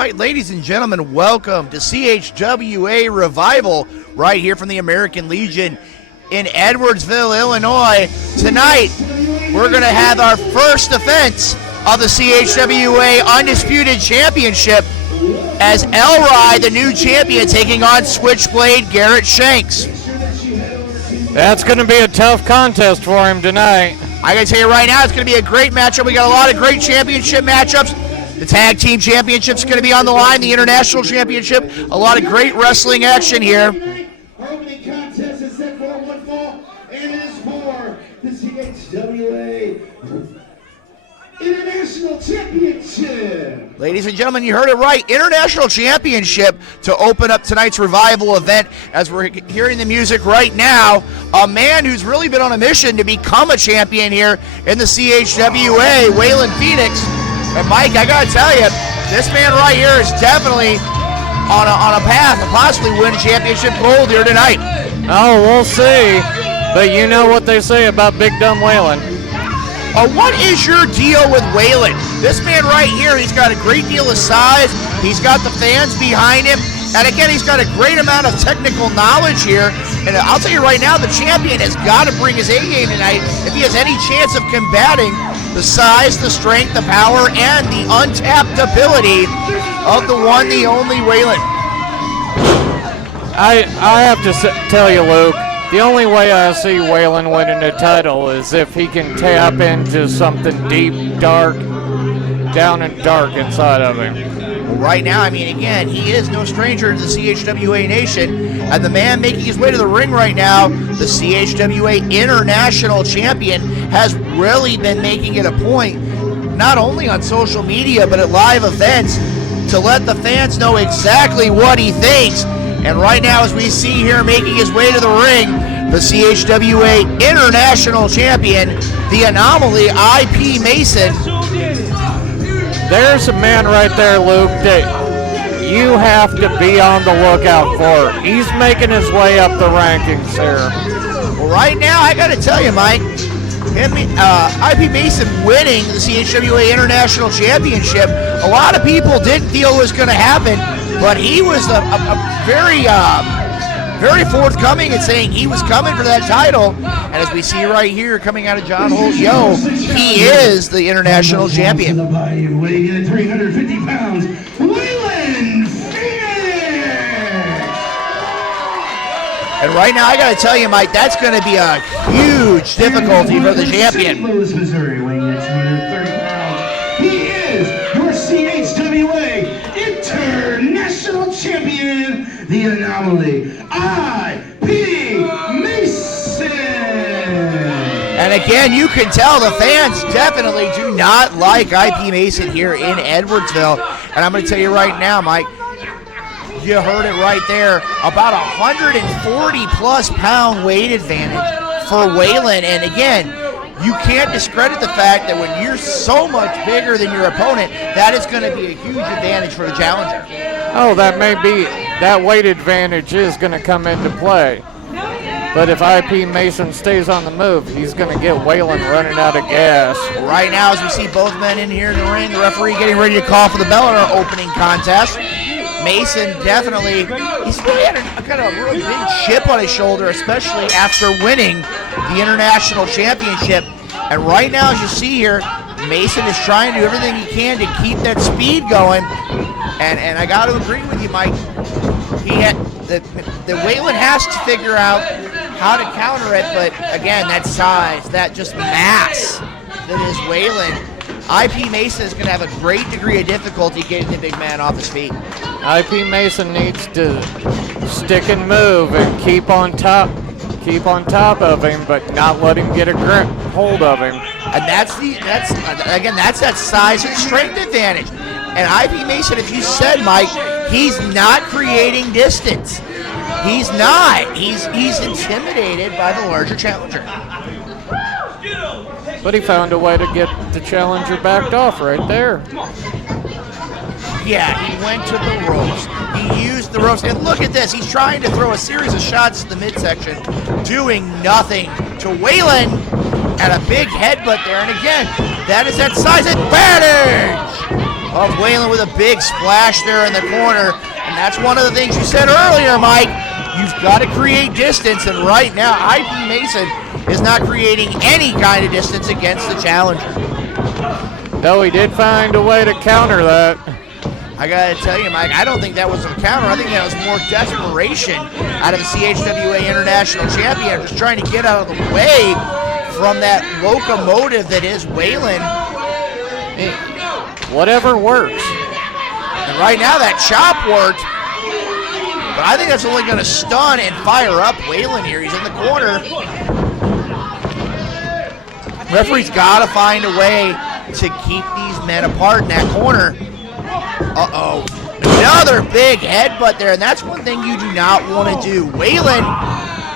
right, ladies and gentlemen, welcome to CHWA Revival right here from the American Legion in Edwardsville, Illinois. Tonight, we're going to have our first defense of the CHWA Undisputed Championship as Elrye, the new champion, taking on Switchblade Garrett Shanks. That's going to be a tough contest for him tonight. I got to tell you right now, it's going to be a great matchup. We got a lot of great championship matchups. The Tag Team Championship's going to be on the line, the International Championship. A lot of great wrestling action here. Opening contest is set for one fall, and it is for the CHWA International Championship. Ladies and gentlemen, you heard it right. International Championship to open up tonight's Revival event. As we're hearing the music right now, a man who's really been on a mission to become a champion here in the CHWA, Waylon Phoenix. And Mike, I gotta tell you, this man right here is definitely on a path to possibly win championship gold here tonight. Oh, we'll see. But you know what they say about Big Dumb Waylon. What is your deal with Waylon? This man right here, he's got a great deal of size. He's got the fans behind him. And again, he's got a great amount of technical knowledge here. And I'll tell you right now, the champion has got to bring his A game tonight if he has any chance of combating the size, the strength, the power, and the untapped ability of the one, the only Waylon. I have to tell you, Luke, the only way I see Waylon winning the title is if he can tap into something deep, dark, down and dark inside of him. Right now, I mean, again, he is no stranger to the CHWA Nation, and the man making his way to the ring right now, the CHWA International Champion, has really been making it a point, not only on social media, but at live events, to let the fans know exactly what he thinks. And right now, as we see here making his way to the ring, the CHWA International Champion, the Anomaly, IP Mason. There's a man right there, Luke, that you have to be on the lookout for. He's making his way up the rankings here. Well, right now, I got to tell you, Mike, IP Mason winning the CHWA International Championship, a lot of people didn't feel it was going to happen, but he was a very forthcoming in saying he was coming for that title. And as we see right here, coming out of John Holt, he is the international champion. Weighing in at 350 pounds, Waylon Phoenix! And right now, I got to tell you, Mike, that's going to be a huge difficulty for the champion. St. Louis, Missouri, weighing in at 230 pounds, he is your CHWA International Champion, the Anomaly, IP Mason. And again, you can tell the fans definitely do not like IP Mason here in Edwardsville. And I'm going to tell you right now, Mike, you heard it right there, about 140 plus pound weight advantage for Waylon. And again, you can't discredit the fact that when you're so much bigger than your opponent, that is going to be a huge advantage for the challenger. Oh, that weight advantage is going to come into play. But if IP Mason stays on the move, he's going to get Waylon running out of gas. Right now, as we see both men in here in the ring, the referee getting ready to call for the bell in our opening contest. Mason definitely, he's really had a really big chip on his shoulder, especially after winning the International Championship. And right now, as you see here, Mason is trying to do everything he can to keep that speed going. And I got to agree with you, Mike. The Waylon has to figure out how to counter it, but again, that size, that just mass that is Waylon. IP Mason is going to have a great degree of difficulty getting the big man off his feet. IP Mason needs to stick and move and keep on top of him, but not let him get a grip hold of him. And that's that size and strength advantage. And IP Mason, if you said, Mike, he's not creating distance. He's not. He's intimidated by the larger challenger. But he found a way to get the challenger backed off right there. Yeah, he went to the ropes. He used the ropes. And look at this. He's trying to throw a series of shots at the midsection, doing nothing to Waylon. And a big headbutt there. And again, that is that size advantage of Waylon with a big splash there in the corner. And that's one of the things you said earlier, Mike. You've got to create distance, and right now, IP Mason is not creating any kind of distance against the challenger. Though he did find a way to counter that. I gotta tell you, Mike, I don't think that was a counter. I think that was more desperation out of the CHWA International Champion, just trying to get out of the way from that locomotive that is Waylon. Whatever works. And right now, that chop worked, but I think that's only gonna stun and fire up Waylon here. He's in the corner. Referee's gotta find a way to keep these men apart in that corner. Uh-oh. Another big headbutt there, and that's one thing you do not want to do. Waylon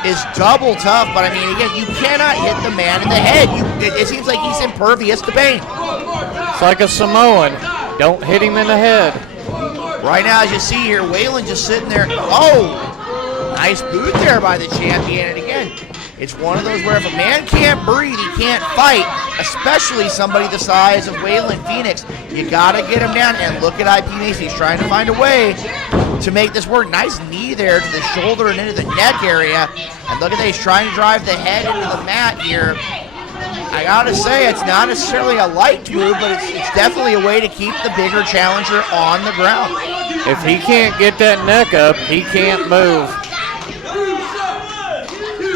is double tough, but I mean, again, you cannot hit the man in the head. It seems like he's impervious to pain. It's like a Samoan. Don't hit him in the head. Right now, as you see here, Waylon just sitting there. Oh, nice boot there by the champion. And again, it's one of those where if a man can't breathe, he can't fight, especially somebody the size of Waylon Phoenix. You got to get him down. And look at IP Mason. He's trying to find a way to make this work. Nice knee there to the shoulder and into the neck area. And look at that. He's trying to drive the head into the mat here. I got to say, it's not necessarily a light move, but it's definitely a way to keep the bigger challenger on the ground. If he can't get that neck up, he can't move.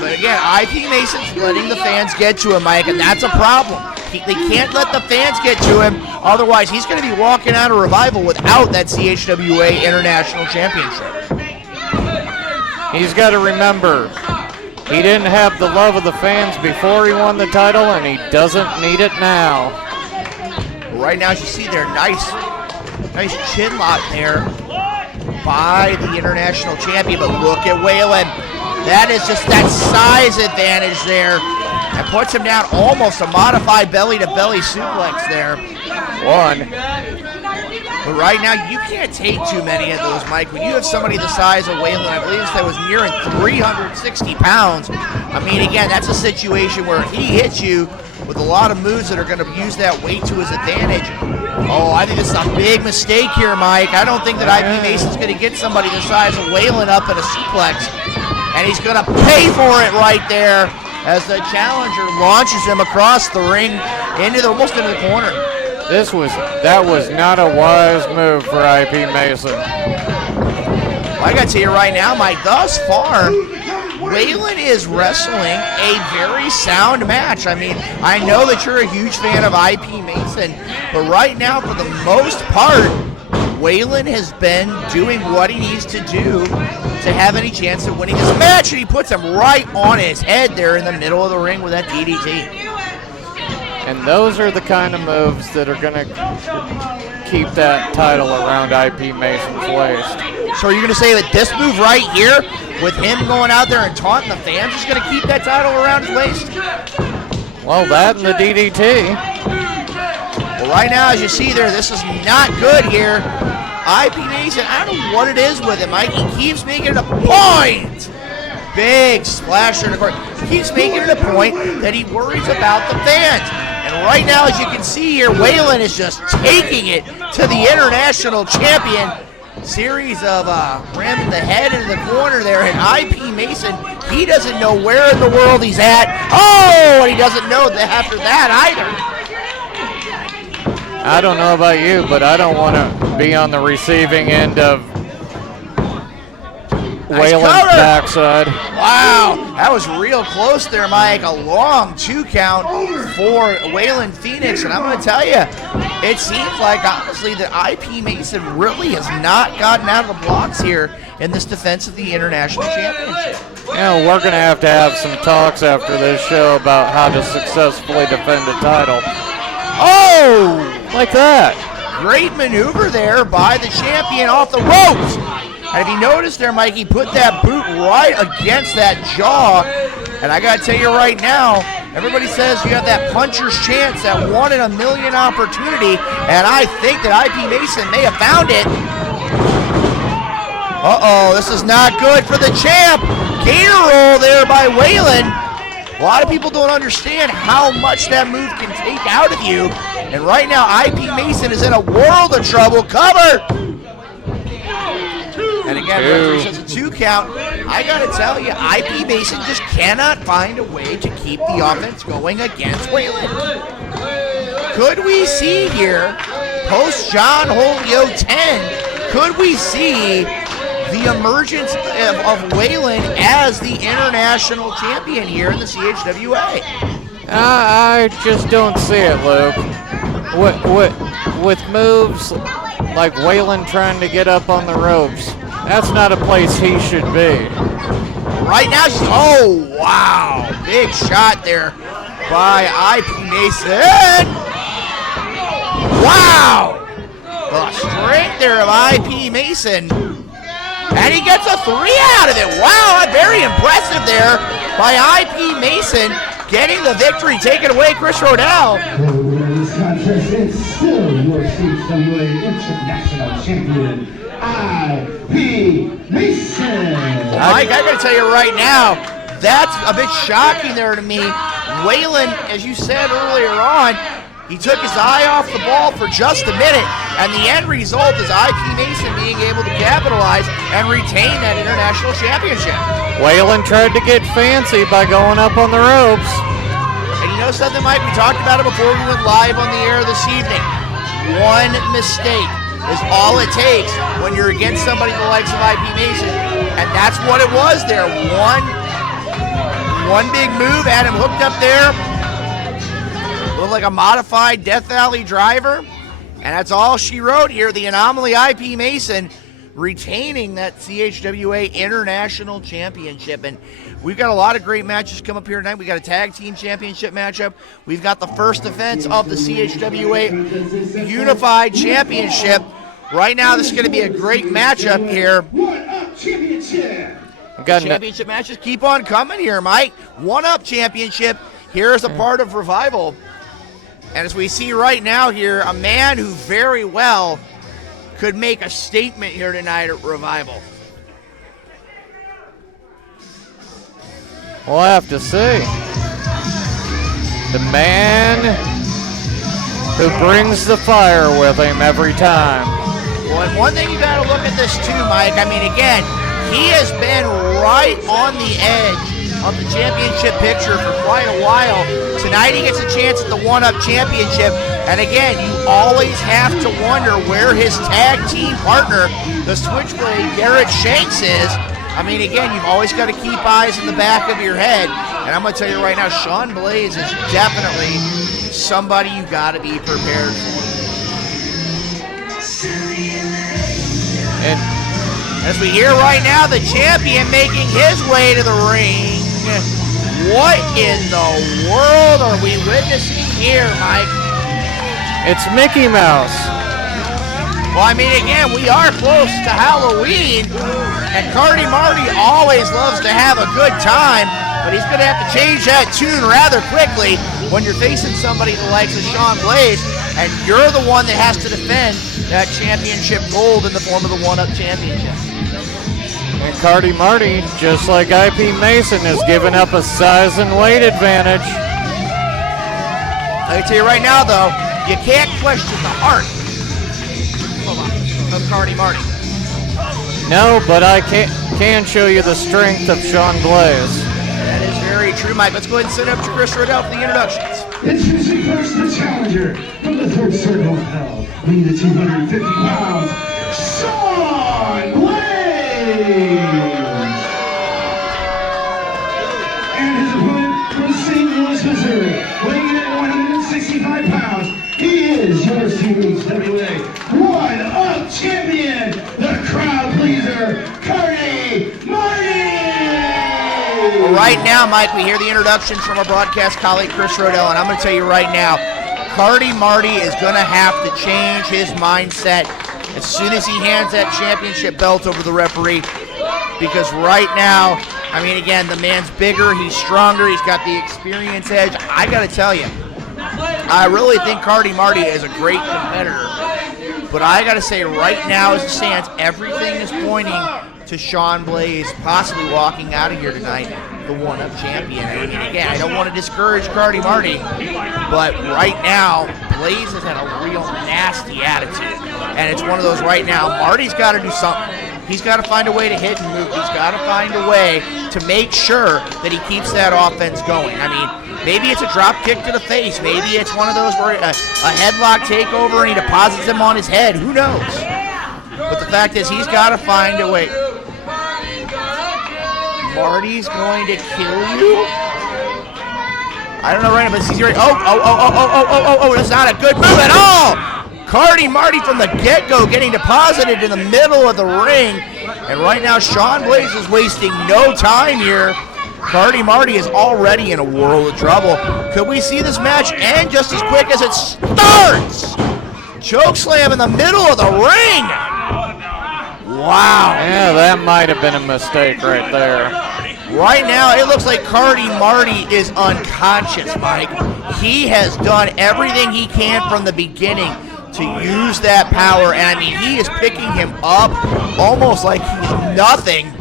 But again, IP Mason's letting the fans get to him, Mike, and that's a problem. They can't let the fans get to him, otherwise he's going to be walking out of Revival without that CHWA International Championship. He's got to remember, he didn't have the love of the fans before he won the title, and he doesn't need it now. Right now, as you see there, nice chin lock there by the International Champion, but look at Waylon. That is just that size advantage there. That puts him down, almost a modified belly-to-belly suplex there. One. But right now, you can't take too many of those, Mike. When you have somebody the size of Waylon, I believe that was nearing 360 pounds. I mean, again, that's a situation where if he hits you with a lot of moves that are going to use that weight to his advantage. Oh, I think this is a big mistake here, Mike. I don't think that IP Mason's going to get somebody the size of Waylon up in a suplex. And he's going to pay for it right there as the challenger launches him across the ring almost into the corner. That was not a wise move for IP Mason. I got to tell you right now, Mike, thus far, Waylon is wrestling a very sound match. I mean, I know that you're a huge fan of IP Mason, but right now, for the most part, Waylon has been doing what he needs to do to have any chance of winning this match, and he puts him right on his head there in the middle of the ring with that DDT. And those are the kind of moves that are going to keep that title around IP Mason's waist. So are you going to say that this move right here, with him going out there and taunting the fans, is going to keep that title around his waist? Well, that and the DDT. Well, right now, as you see there, this is not good here. IP Mason, I don't know what it is with him, Mike. He keeps making it a point. Big splash in the court. He keeps making it a point that he worries about the fans. And right now, as you can see here, Waylon is just taking it to the International Champion. Series of ramming the head into the corner there, and IP Mason, he doesn't know where in the world he's at. Oh, and he doesn't know that after that either. I don't know about you, but I don't want to be on the receiving end of Waylon's backside. Wow, that was real close there, Mike. A long 2 count for Waylon Phoenix, and I'm going to tell you, it seems like, honestly, that IP Mason really has not gotten out of the blocks here in this defense of the International Championship. You know, we're going to have some talks after this show about how to successfully defend a title. Oh! Like that. Great maneuver there by the champion off the ropes. And if you notice there, Mike, he put that boot right against that jaw. And I got to tell you right now, everybody says you have that puncher's chance, that 1 in a million opportunity. And I think that IP Mason may have found it. Uh-oh, this is not good for the champ. Gator roll there by Waylon. A lot of people don't understand how much that move can take out of you. And right now, IP Mason is in a world of trouble. Cover! And again, referee says a 2 count. I got to tell you, IP Mason just cannot find a way to keep the offense going against Wayland. Could we see here, post John Holyoke 10, could we see the emergence of Wayland as the international champion here in the CHWA? I just don't see it, Luke. With moves like Wayland trying to get up on the ropes, that's not a place he should be. Right now, oh, wow. Big shot there by IP Mason. Wow. The strength there of IP Mason. And he gets a 3 out of it. Wow, very impressive there by IP Mason. Getting the victory, taking away Chris Rodell. This contest is still your CHWA International Champion, IP Mason. Mike, I gotta tell you right now, that's a bit shocking there to me. Wayland, as you said earlier on, he took his eye off the ball for just a minute, and the end result is IP Mason being able to capitalize and retain that international championship. Wayland tried to get fancy by going up on the ropes. And you know something, Mike? We talked about it before we went live on the air this evening. One mistake is all it takes when you're against somebody the likes of IP Mason, and that's what it was there. One big move, had him hooked up there. Looked like a modified Death Valley driver, and that's all she wrote here. The anomaly IP Mason retaining that CHWA International Championship. And we've got a lot of great matches come up here tonight. We got a tag team championship matchup. We've got the first defense of the CHWA Unified Championship. Right now, this is going to be a great matchup here. Championship matches keep on coming here, Mike. One-up championship here is a part of Revival. And as we see right now here, a man who very well could make a statement here tonight at Revival. We'll have to see. The man who brings the fire with him every time. Well, and one thing you got to look at this too, Mike. I mean, again, he has been right on the edge of the championship picture for quite a while. Tonight he gets a chance at the One-Up Championship. And again, you always have to wonder where his tag team partner, the Switchblade Garrett Shanks, is. I mean, again, you've always got to keep eyes in the back of your head. And I'm going to tell you right now, Sean Blaze is definitely somebody you got to be prepared for. And as we hear right now, the champion making his way to the ring. What in the world are we witnessing here, Mike? it's Mickey Mouse. Well, I mean, again, we are close to Halloween, and Cardi Marty always loves to have a good time, but he's going to have to change that tune rather quickly when you're facing somebody the likes of Sean Blaze, and you're the one that has to defend that championship gold in the form of the One-Up Championship. And Cardi Marty, just like IP Mason, has given up a size and weight advantage. I can tell you right now, though, you can't question the heart of Cardi Marty. No, but I can show you the strength of Sean Blaze. That is very true, Mike. Let's go ahead and send up to Chris Rodell for the introductions. Introducing first the challenger from the third circle of hell, weighing the 250 pounds, Sean Blaze! And his opponent from St. Louis, Missouri, weighing in at 165 pounds, he is your CHWA One-Up Champion, the crowd pleaser, Cardi Marty! Well, right now, Mike, we hear the introductions from our broadcast colleague, Chris Rodell, and I'm going to tell you right now, Cardi Marty is going to have to change his mindset as soon as he hands that championship belt over the referee, because right now, I mean, again, the man's bigger, he's stronger, he's got the experience edge. I got to tell you, I really think Cardi Marty is a great competitor, but I got to say right now as it stands, everything is pointing to Sean Blaze possibly walking out of here tonight the One-Up champion. I mean, again, I don't want to discourage Cardi Marty, but right now, Blaze has had a real nasty attitude. And it's one of those right now. Marty's got to do something. He's got to find a way to hit and move. He's got to find a way to make sure that he keeps that offense going. I mean, maybe it's a drop kick to the face. Maybe it's one of those where a headlock takeover and he deposits him on his head. Who knows? But the fact is, he's got to find a way. Marty's going to kill you? I don't know right now, but he's ready. Oh, that's not a good move at all! Cardi Marty from the get-go getting deposited in the middle of the ring. And right now, Sean Blaze is wasting no time here. Cardi Marty is already in a world of trouble. Could we see this match end just as quick as it starts? Choke slam in the middle of the ring. Wow. Yeah, that might have been a mistake right there. Right now, it looks like Cardi Marty is unconscious, Mike. He has done everything he can from the beginning to use that power, and I mean, he is picking him up almost like he's nothing.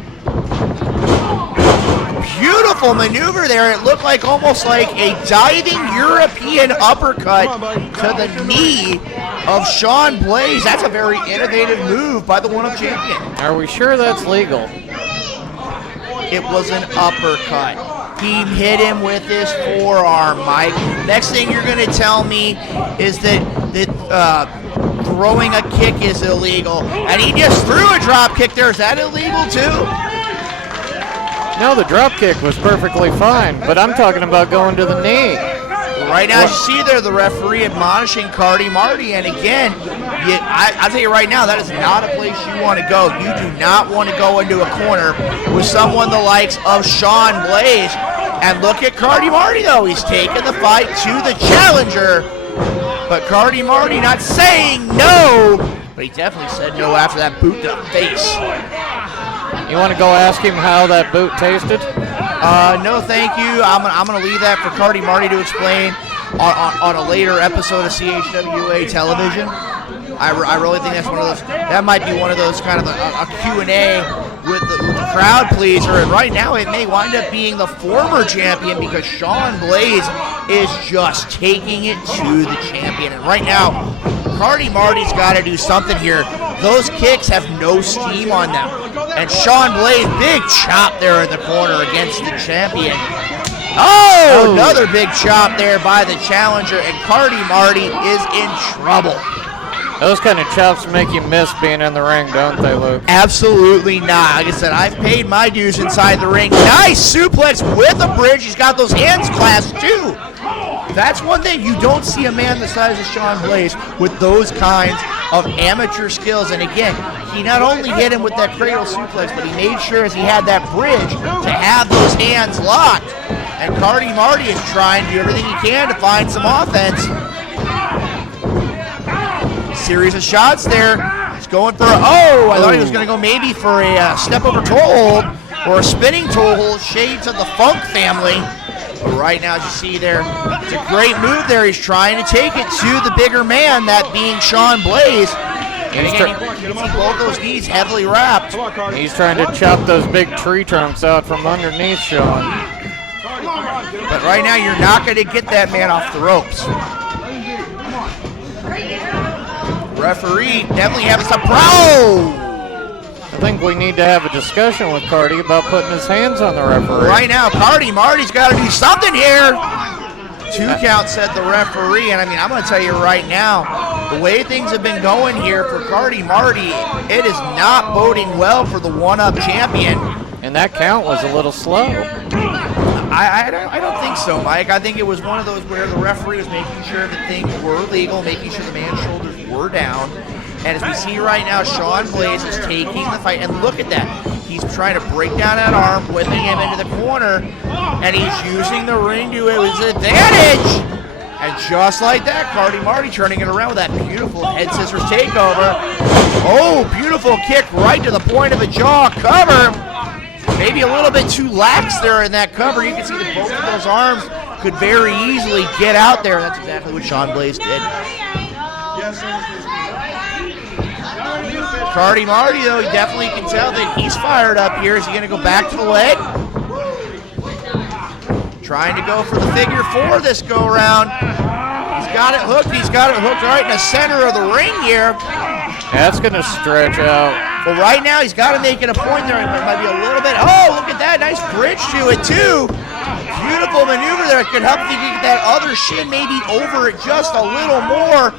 Beautiful maneuver there. It looked like almost like a diving European uppercut to the knee of Sean Blaze. That's a very innovative move by the Oneup champion. Are we sure that's legal? It was an uppercut. He hit him with his forearm, Mike. Next thing you're going to tell me is that throwing a kick is illegal. And he just threw a drop kick there. Is that illegal too? No, the drop kick was perfectly fine, but I'm talking about going to the knee. Right now, you see there the referee admonishing Cardi Marty, and again, I'll tell you right now, that is not a place you want to go. You do not want to go into a corner with someone the likes of Sean Blaze. And look at Cardi Marty, though. He's taking the fight to the challenger. But Cardi Marty not saying no, but he definitely said no after that boot to the face. You want to go ask him how that boot tasted? No, thank you. I'm gonna leave that for Cardi Marty to explain on a later episode of CHWA television. I really think that's one of those. That might be one of those kind of a Q&A with the crowd pleaser. And right now, it may wind up being the former champion because Sean Blaze is just taking it to the champion. And right now, Cardi Marty's got to do something here. Those kicks have no steam on them. And Sean Blaze, big chop there in the corner against the champion. Oh, another big chop there by the challenger, and Cardi Marty is in trouble. Those kind of chops make you miss being in the ring, don't they, Luke? Absolutely not. Like I said, I've paid my dues inside the ring. Nice suplex with a bridge. He's got those hands clasped, too. That's one thing. You don't see a man the size of Sean Blaze with those kinds of amateur skills. And again, he not only hit him with that cradle suplex, but he made sure as he had that bridge to have those hands locked. And Cardi Marty is trying to do everything he can to find some offense. Series of shots there. He's going for I thought he was going to go maybe for a step over toe hold or a spinning toe hold, shades of the Funk family. But right now, as you see there, it's a great move there. He's trying to take it to the bigger man, that being Sean Blaze. And again, you see both those knees heavily wrapped. He's trying to chop those big tree trunks out from underneath Sean. But right now, you're not going to get that man off the ropes. Referee definitely having some I think we need to have a discussion with Cardi about putting his hands on the referee. Right now, Cardi Marty's got to do something here. 2 count said the referee, and I mean, I'm going to tell you right now, the way things have been going here for Cardi Marty, it is not boding well for the Oneup champion. And that count was a little slow. I don't think so, Mike. I think it was one of those where the referee was making sure that things were legal, making sure the man's shoulders were down. And as we see right now, Sean Blaze is taking the fight. And look at that. He's trying to break down that arm, whipping him into the corner. And he's using the ring to his advantage. And just like that, Cardi Marty turning it around with that beautiful head scissors takeover. Oh, beautiful kick right to the point of the jaw. Cover. Maybe a little bit too lax there in that cover. You can see that both of those arms could very easily get out there. That's exactly what Sean Blaze did. Cardi Marty, though, he definitely can tell that he's fired up here. Is he going to go back to the leg? Trying to go for the figure 4 this go-around. He's got it hooked. He's got it hooked right in the center of the ring here. That's going to stretch out. Well, right now he's got to make it a point there. It might be a little bit. Oh, look at that. Nice bridge to it, too. Beautiful maneuver there. Could help if you get that other shin maybe over it just a little more.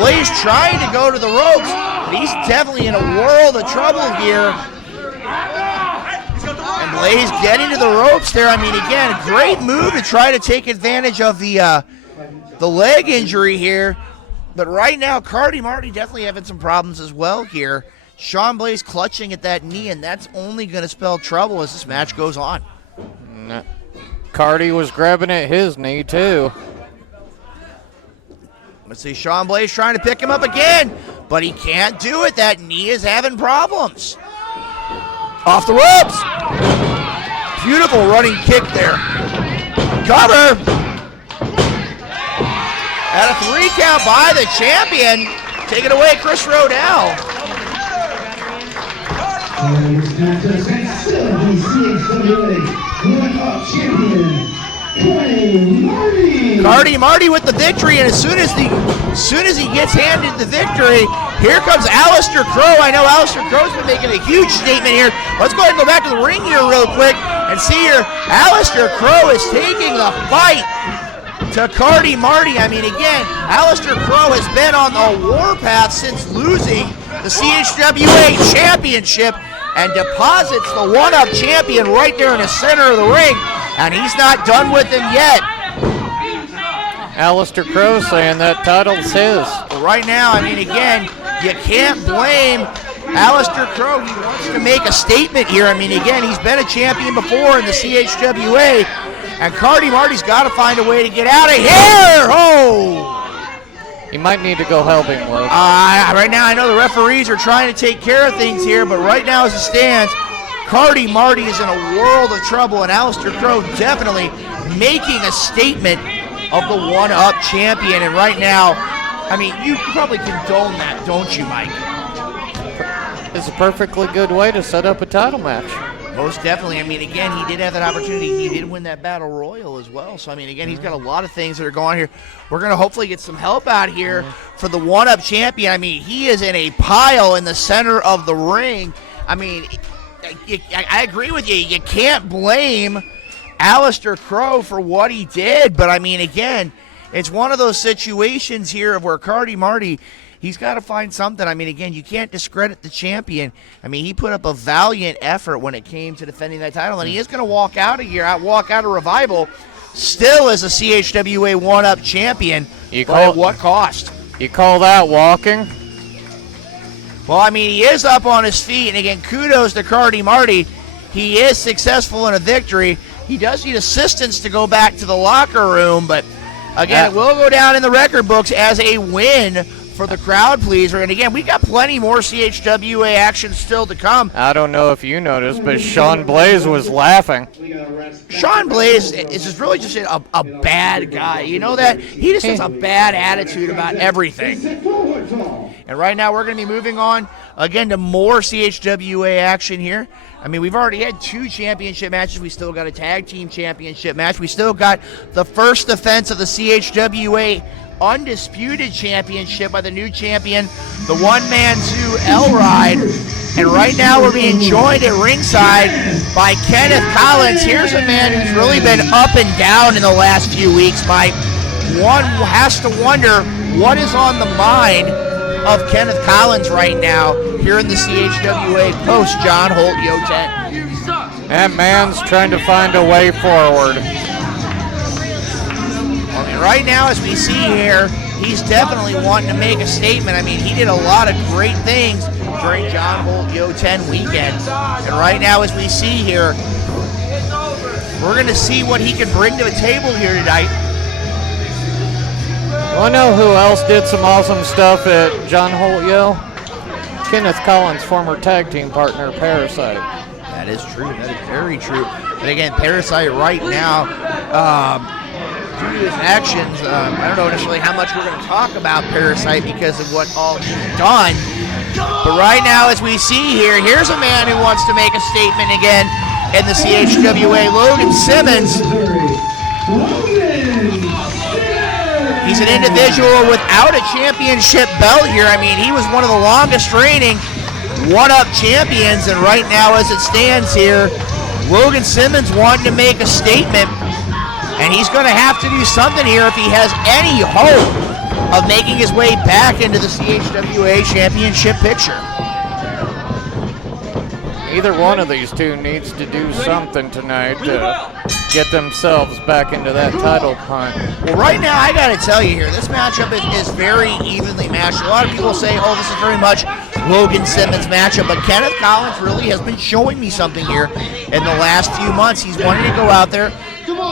Blaze trying to go to the ropes, but he's definitely in a world of trouble here. And Blaze getting to the ropes there. I mean, again, great move to try to take advantage of the leg injury here. But right now, Cardi Marty definitely having some problems as well here. Sean Blaze clutching at that knee, and that's only going to spell trouble as this match goes on. Cardi was grabbing at his knee, too. Let's see, Sean Blaze trying to pick him up again, but he can't do it. That knee is having problems. Off the ropes. Beautiful running kick there. Cover. At a 3 count by the champion. Take it away, Chris Rodell. Cardi Marty with the victory, and as soon as he gets handed the victory, here comes Alister Crow. I know Alister Crow's been making a huge statement here. Let's go ahead and go back to the ring here real quick and see here. Alister Crow is taking the fight to Cardi Marty. I mean, again, Alister Crow has been on the warpath since losing the CHWA championship and deposits the one-up champion right there in the center of the ring, and he's not done with him yet. Alister Crow saying that title's his. Right now, I mean, again, you can't blame Alister Crow. He wants to make a statement here. I mean, again, he's been a champion before in the CHWA, and Cardi Marty's got to find a way to get out of here. Oh! He might need to go help him, Luke. Right now, I know the referees are trying to take care of things here, but right now as it stands, Cardi Marty is in a world of trouble, and Alister Crow definitely making a statement of the one-up champion. And right now, I mean, you probably condone that, don't you, Mike? It's a perfectly good way to set up a title match. Most definitely. I mean, again, he did have that opportunity. He did win that Battle Royal as well. So, I mean, again, he's got a lot of things that are going on here. We're going to hopefully get some help out here for the one-up champion. I mean, he is in a pile in the center of the ring. I mean, I agree with you. You can't blame Alister Crow for what he did. But, I mean, again, it's one of those situations here of where Cardi Marty, he's got to find something. I mean, again, you can't discredit the champion. I mean, he put up a valiant effort when it came to defending that title, and he is going to walk out of here, walk out of Revival, still as a CHWA one-up champion. But at what cost? You call that walking? Well, I mean, he is up on his feet, and again, kudos to Cardi Marty. He is successful in a victory. He does need assistance to go back to the locker room, but again, it will go down in the record books as a win for the crowd pleaser. And again, we got plenty more CHWA action still to come. I don't know if you noticed, but Sean Blaze was laughing. Sean Blaze is just really just a bad guy. You know that? He just has a bad attitude about everything. And right now we're going to be moving on again to more CHWA action here. I mean, we've already had 2 championship matches. We still got a tag team championship match. We still got the first defense of the CHWA undisputed championship by the new champion, the one-man 2 L-Ride. And right now we're being joined at ringside by Kenneth Collins. Here's a man who's really been up and down in the last few weeks, Mike. One has to wonder what is on the mind of Kenneth Collins right now here in the CHWA post John Holt Yo-10. That man's trying to find a way forward. And right now, as we see here, he's definitely wanting to make a statement. I mean, he did a lot of great things during John Holt Yo-10 weekend. And right now, as we see here, we're going to see what he can bring to the table here tonight. I know who else did some awesome stuff at John Holt Yo? Kenneth Collins' former tag team partner, Parasite. That is true. That is very true. But again, Parasite right now, due to his actions, I don't know initially how much we're going to talk about Parasite because of what all he's done. But right now, as we see here, here's a man who wants to make a statement again in the CHWA, Logan Simmons. He's He's an individual without a championship belt here. I mean, he was one of the longest reigning one-up champions, and right now as it stands here, Logan Simmons wanting to make a statement, and he's going to have to do something here if he has any hope of making his way back into the CHWA championship picture. Either one of these two needs to do something tonight to get themselves back into that title hunt. Well, right now, I got to tell you here, this matchup is very evenly matched. A lot of people say, oh, this is very much Logan Simmons matchup, but Kenneth Collins really has been showing me something here in the last few months. He's wanting to go out there.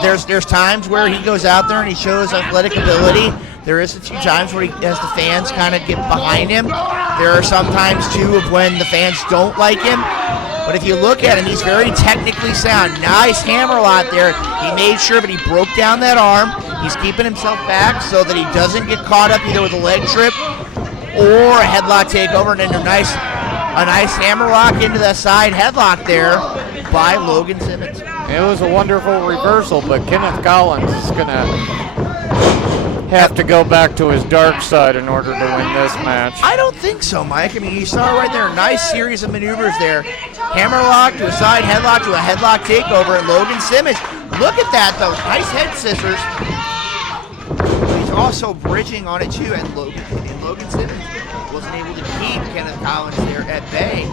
There's times where he goes out there and he shows athletic ability. There is a few times where he has the fans kind of get behind him. There are some times, too, of when the fans don't like him. But if you look at him, he's very technically sound. Nice hammerlock there. He made sure, but he broke down that arm. He's keeping himself back so that he doesn't get caught up either with a leg trip or a headlock takeover. And then a nice hammerlock into the side headlock there by Logan Simmons. It was a wonderful reversal, but Kenneth Collins is going to have to go back to his dark side in order to win this match. I don't think so, Mike. I mean, you saw right there a nice series of maneuvers there. Hammerlock to a side headlock to a headlock takeover, and Logan Simmons. Look at that, though. Nice head scissors. He's also bridging on it, too, and Logan Simmons wasn't able to keep Kenneth Collins there at bay.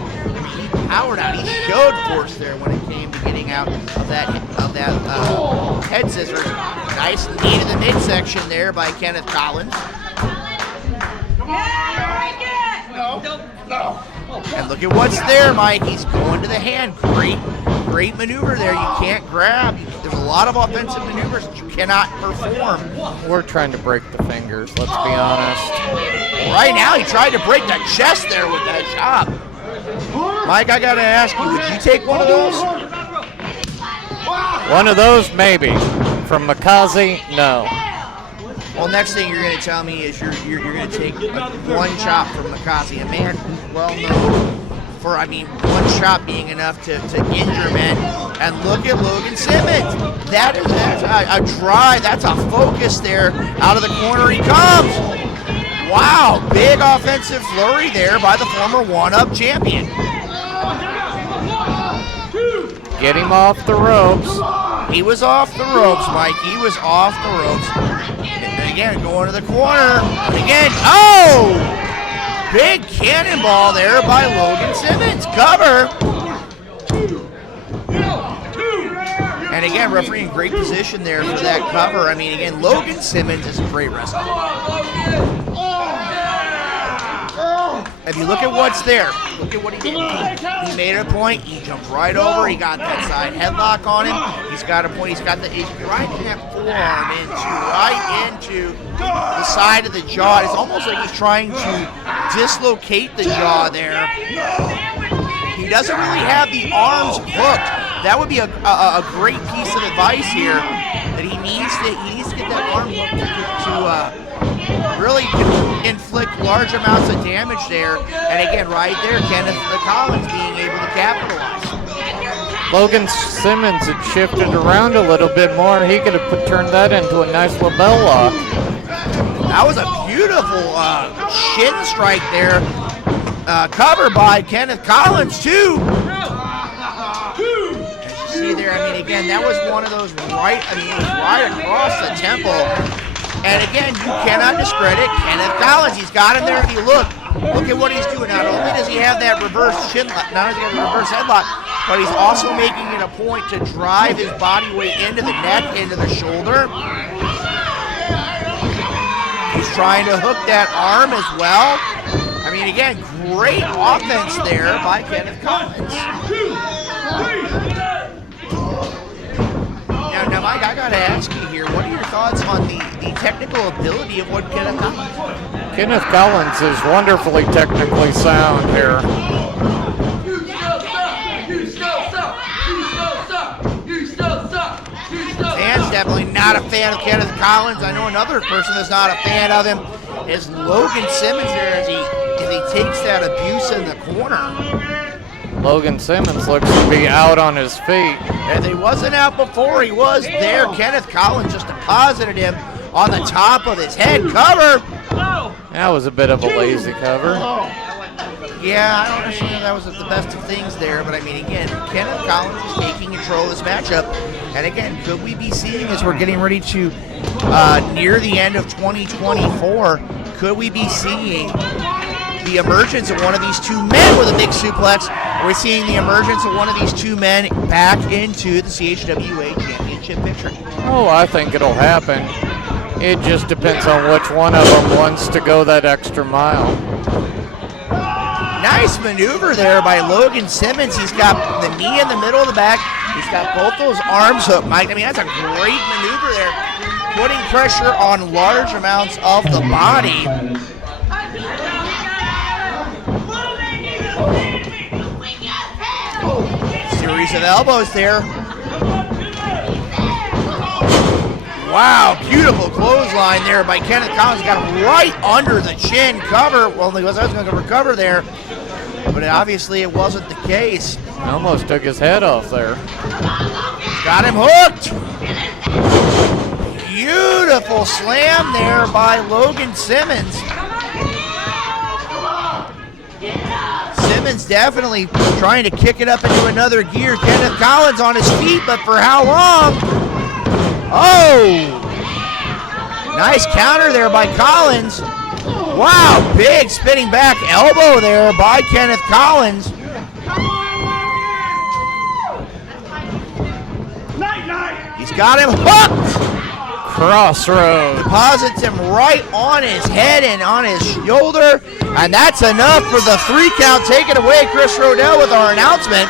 He powered out. He showed force there when it came to getting out of that head scissors. Nice knee to the midsection there by Kenneth Collins. And look at what's there, Mike. He's going to the hand. Great maneuver there. You can't grab. There's a lot of offensive maneuvers that you cannot perform. We're trying to break the fingers, let's be honest. Right now, he tried to break the chest there with that chop. Mike, I got to ask you, would you take one of those? One of those, maybe. From Makazi, no. Well, next thing you're going to tell me is you're going to take one chop from Makazi, a man who's well known for, one chop being enough to injure men. And look at Logan Simmons. That's a drive. That's a focus there. Out of the corner he comes. Wow, big offensive flurry there by the former one-up champion. Get him off the ropes. He was off the ropes, Mike. He was off the ropes. And again, going to the corner. And again, oh! Big cannonball there by Logan Simmons. Cover. And again, referee in great position there for that cover. Again, Logan Simmons is a great wrestler. If you look at what's there, look at what he did. He made a point. He jumped right over. He got that side headlock on him. He's got a point. He's right in that forearm right into the side of the jaw. It's almost like he's trying to dislocate the jaw there. He doesn't really have the arms hooked. That would be a great piece of advice here. That he needs to get that arm hooked to really inflict large amounts of damage there. And again, right there, Kenneth Collins being able to capitalize. Logan Simmons had shifted around a little bit more. He could have turned that into a nice label lock. That was a beautiful shin strike there. Covered by Kenneth Collins, too. As you see there, again, that was one of those right across the temple. And again, you cannot discredit Kenneth Collins. He's got him there. If you look at what he's doing. Not only does he have that reverse headlock, but he's also making it a point to drive his body weight into the neck, into the shoulder. He's trying to hook that arm as well. Again, great offense there by Kenneth Collins. Now, Mike, I got to ask you here, what are your thoughts on the technical ability of what Kenneth Collins is? Kenneth Collins is wonderfully technically sound here. Fans definitely not a fan of Kenneth Collins. I know another person that's not a fan of him is Logan Simmons there as he takes that abuse in the corner. Logan Simmons looks to be out on his feet. If he wasn't out before, he was there. Kenneth Collins just deposited him on the top of his head. Cover. That was a bit of a lazy cover. Yeah, I don't necessarily know that was the best of things there, but I mean, again, Kenneth Collins is taking control of this matchup. And again, could we be seeing, as we're getting ready to near the end of 2024, could we be seeing the emergence of one of these two men with a big suplex? Are we seeing the emergence of one of these two men back into the CHWA championship picture? Oh, I think it'll happen. It just depends on which one of them wants to go that extra mile. Nice maneuver there by Logan Simmons. He's got the knee in the middle of the back. He's got both those arms hooked, Mike. I mean, that's a great maneuver there. Putting pressure on large amounts of the body. Series of elbows there. Wow, beautiful clothesline there by Kenneth Collins. Got him right under the chin. Cover. Well, I was going to recover there, but obviously it wasn't the case. Almost took his head off there. Got him hooked. Beautiful slam there by Logan Simmons. Simmons definitely trying to kick it up into another gear. Kenneth Collins on his feet, but for how long? Oh! Nice counter there by Collins. Wow, big spinning back elbow there by Kenneth Collins. He's got him hooked. Crossroads. Deposits him right on his head and on his shoulder. And that's enough for the 3 count. Take it away, Chris Rodell, with our announcement.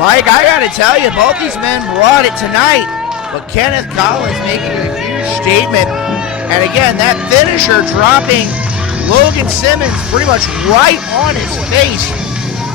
Mike, I got to tell you, both these men brought it tonight. But Kenneth Collins making a huge statement. And again, that finisher dropping Logan Simmons pretty much right on his face.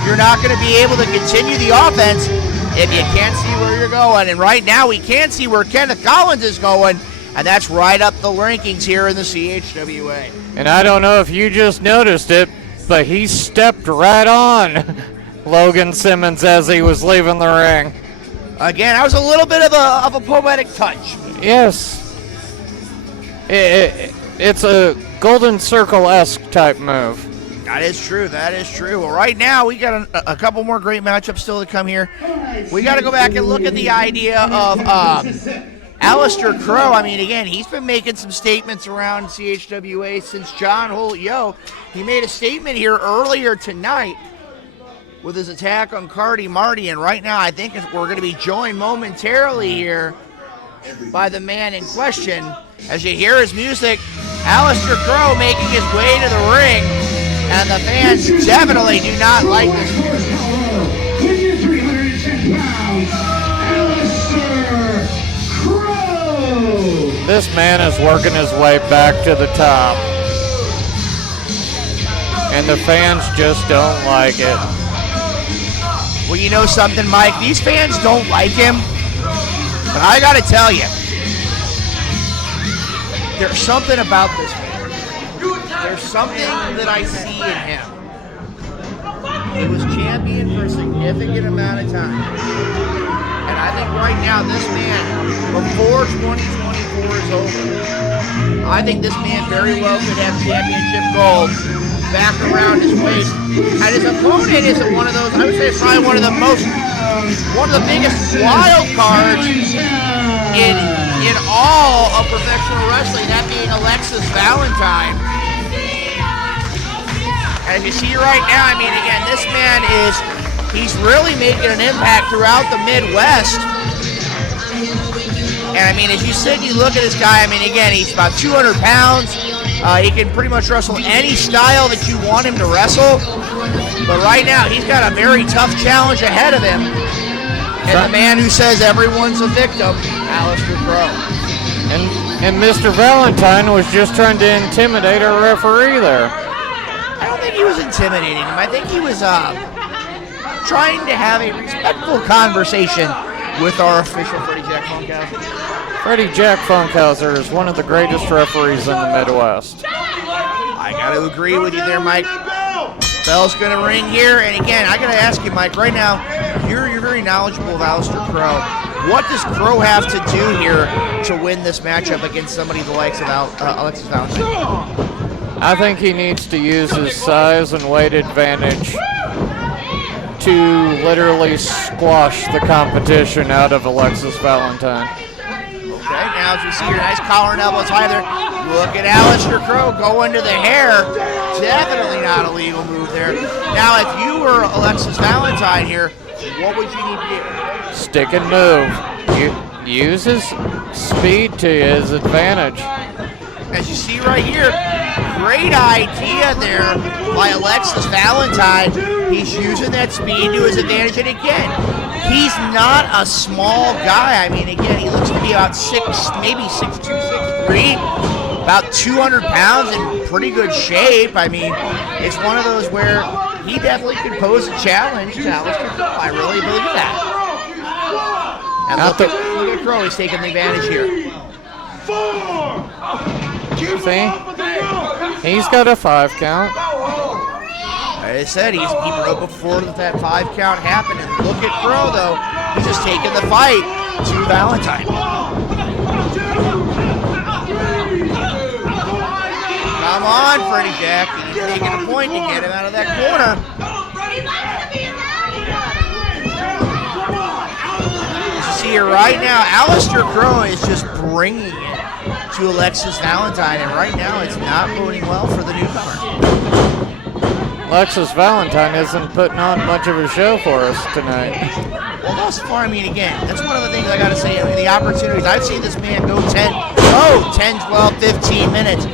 You're not going to be able to continue the offense if you can't see where you're going. And right now we can't see where Kenneth Collins is going, and that's right up the rankings here in the CHWA. And I don't know if you just noticed it, but he stepped right on Logan Simmons as he was leaving the ring. Again, that was a little bit of a poetic touch. Yes. It's a Golden Circle-esque type move. That is true. That is true. Well, right now, we got a couple more great matchups still to come here. We got to go back and look at the idea of Alister Crow. I mean, again, he's been making some statements around CHWA since John Holt. He made a statement here earlier tonight with his attack on Cardi Marty. And right now, I think we're going to be joined momentarily here by the man in question. As you hear his music, Alister Crow making his way to the ring. And the fans definitely do not like this. With your 310 pounds, Alister Crow. This man is working his way back to the top. And the fans just don't like it. Well, you know something, Mike? These fans don't like him. But I got to tell you, there's something about this man. There's something that I see in him. He was champion for a significant amount of time. And I think right now, this man, before 2024 is over, I think this man very well could have championship gold back around his waist. And his opponent isn't one of those, I would say it's probably one of the biggest wild cards in all of professional wrestling, that being Alexis Valentine. As you see right now, I mean, again, this man he's really making an impact throughout the Midwest. And I mean, as you said, you look at this guy, I mean, again, he's about 200 pounds. He can pretty much wrestle any style that you want him to wrestle. But right now, he's got a very tough challenge ahead of him. And the man who says everyone's a victim, Alister Crow. And Mr. Valentine was just trying to intimidate our referee there. I don't think he was intimidating him. I think he was trying to have a respectful conversation with our official Freddie Jack Funkhauser. Freddie Jack Funkhauser is one of the greatest referees in the Midwest. I got to agree with you there, Mike. Bell's going to ring here. And again, I got to ask you, Mike, right now, you're very knowledgeable of Alister Crow. What does Crow have to do here to win this matchup against somebody the likes of Alexis Valentine? I think he needs to use his size and weight advantage to literally squash the competition out of Alexis Valentine. Okay, now as we see your nice collar and elbows high there, look at Alister Crow going to the hair. Definitely not a legal move there. Now, if you were Alexis Valentine here, what would you need to do? Stick and move. Use his speed to his advantage. As you see right here, great idea there by Alexis Valentine. He's using that speed to his advantage, and again, he's not a small guy. I mean, again, he looks to be about 6', maybe 6'2", 6'3", about 200 pounds in pretty good shape. I mean, it's one of those where he definitely could pose a challenge to Alister Crow. I really believe that. And look at Crow, he's taking the advantage here. See? He's got a 5 count. Like I said, he broke before that 5 count happened. And look at Crow, though. He's just taking the fight to Valentine. Come on, Freddie Jack. He's making a point to get him out of that corner. You see here right now, Alister Crow is just bringing it to Alexis Valentine, and right now it's not boding well for the newcomer. Alexis Valentine isn't putting on much of a show for us tonight. Well, thus far, I mean, again, that's one of the things I got to say. I mean, the opportunities, I've seen this man go 10, 12, 15 minutes.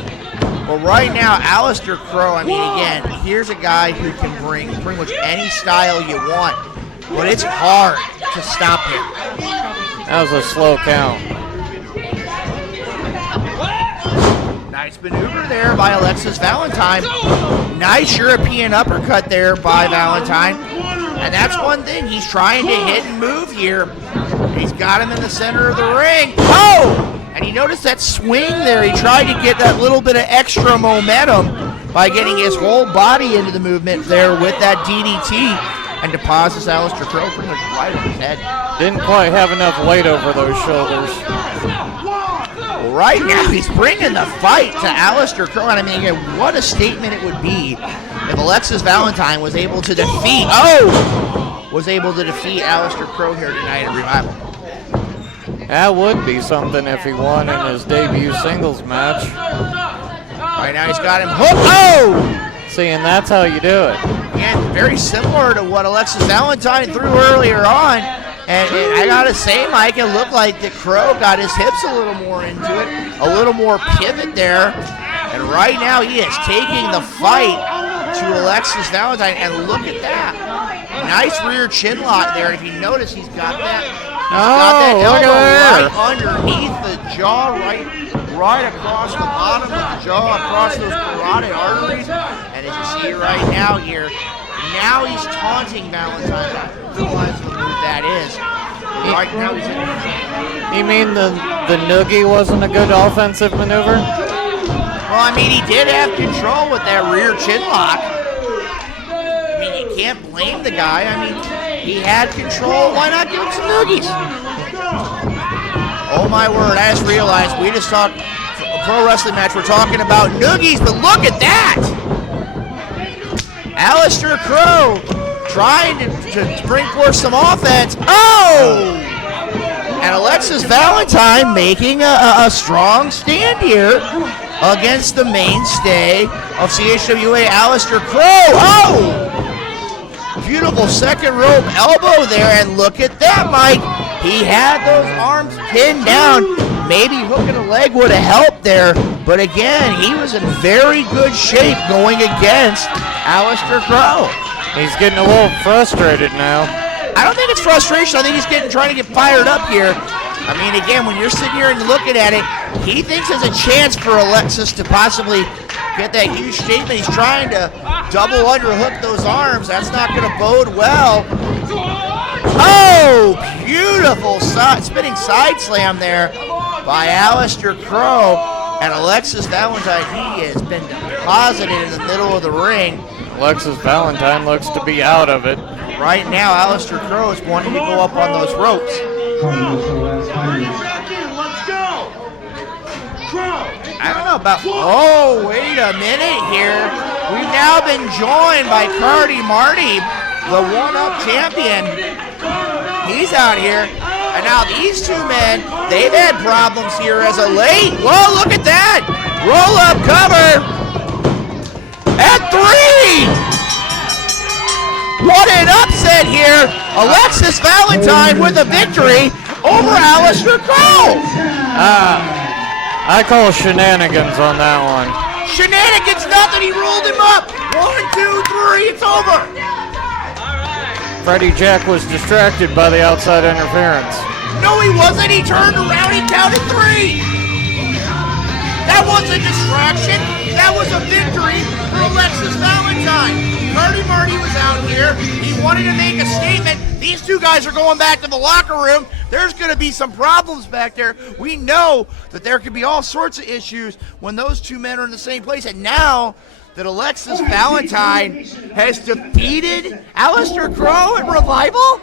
But right now, Alister Crow, I mean, again, here's a guy who can bring pretty much any style you want, but it's hard to stop him. That was a slow count. Nice maneuver there by Alexis Valentine. Nice European uppercut there by Valentine. And that's one thing. He's trying to hit and move here. He's got him in the center of the ring. Oh! And you notice that swing there. He tried to get that little bit of extra momentum by getting his whole body into the movement there with that DDT, and deposits Alister Crow pretty much right on his head. Didn't quite have enough weight over those shoulders. Right now, he's bringing the fight to Alister Crow. And I mean, again, what a statement it would be if Alexis Valentine was able to defeat, Alister Crow here tonight at Revival. That would be something if he won in his debut singles match. Right now, he's got him hooked. Oh! See, and that's how you do it. Again, very similar to what Alexis Valentine threw earlier on. And I gotta say, Mike, it looked like that Crow got his hips a little more into it, a little more pivot there. And right now he is taking the fight to Alexis Valentine, and look at that. Nice rear chin lock there. And if you notice, he's got that elbow right underneath the jaw, right across the bottom of the jaw, across those carotid arteries. And as you see right now here, now he's taunting Valentine. I realize what move that is. Right now he's in. You mean the noogie wasn't a good offensive maneuver? Well, I mean, he did have control with that rear chin lock. I mean, you can't blame the guy. I mean, he had control. Why not give him some noogies? Oh my word, I just realized we just talked a pro wrestling match. We're talking about noogies, but look at that! Alister Crow trying to bring forth some offense. Oh! And Alexis Valentine making a strong stand here against the mainstay of CHWA, Alister Crow. Oh! Beautiful second rope elbow there, and look at that, Mike. He had those arms pinned down. Maybe hooking a leg would have helped there, but again, he was in very good shape going against Alister Crow. He's getting a little frustrated now. I don't think it's frustration. I think he's trying to get fired up here. I mean, again, when you're sitting here and looking at it, he thinks there's a chance for Alexis to possibly get that huge statement. He's trying to double underhook those arms. That's not going to bode well. Oh, beautiful spinning side slam there by Alister Crow. And Alexis Valentine, he has been deposited in the middle of the ring. Alexis Valentine looks to be out of it. Right now, Alister Crow is wanting to go up on those ropes. Let's go! I don't know about. Oh, wait a minute here. We've now been joined by Cardi Marty, the one-up champion. He's out here. And now these two men, they've had problems here as of late. Whoa, look at that. Roll-up cover. At 3. What an upset here. Alexis Valentine with a victory over Alister Crow. I call shenanigans on that one. Shenanigans, nothing. He rolled him up. 1, 2, 3. It's over. Freddie Jack was distracted by the outside interference. No, he wasn't. He turned around. He counted 3. That was a distraction. That was a victory for Alexis Valentine. Cardi Marty was out here. He wanted to make a statement. These two guys are going back to the locker room. There's going to be some problems back there. We know that there could be all sorts of issues when those two men are in the same place. And now that Alexis Valentine has defeated Alister Crow at Revival,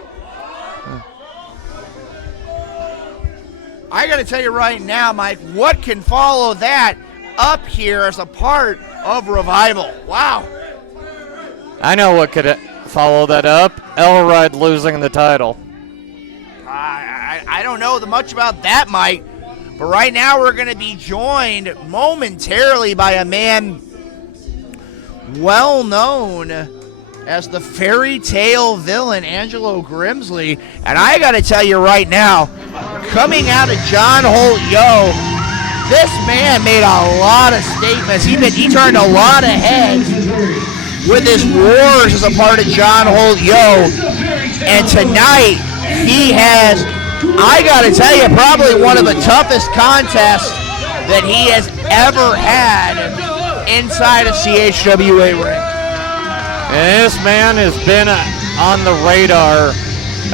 I got to tell you right now, Mike, what can follow that up here as a part of Revival? Wow. I know what could follow that up. Elrod losing the title. I don't know much about that, Mike. But right now we're going to be joined momentarily by a man well known as the fairy tale villain, Angelo Grimsley. And I got to tell you right now, coming out of John Holt Yo, this man made a lot of statements. He turned a lot of heads with his wars as a part of John Holt Yo. And tonight, he has, I got to tell you, probably one of the toughest contests that he has ever had inside a CHWA ring. And this man has been on the radar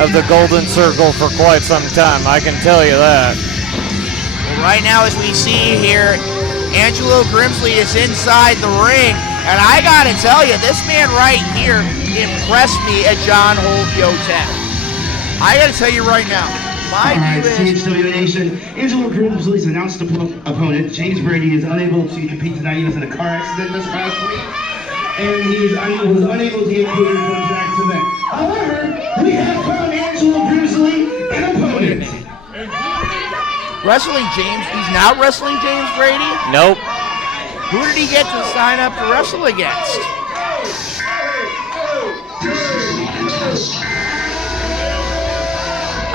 of the Golden Circle for quite some time, I can tell you that. Well, right now, as we see here, Angelo Grimsley is inside the ring, and I gotta tell you, this man right here impressed me at John Holt Yo 10. I gotta tell you right now, my view is... CHWA Nation, Angelo Grimsley's announced opponent, James Brady, is unable to compete tonight. He was in a car accident this past week, and he was unable to get cleared for his accident. However, we have found Angelo Grimsley an opponent. Wrestling James, he's not wrestling James Brady? Nope. Who did he get to sign up to wrestle against?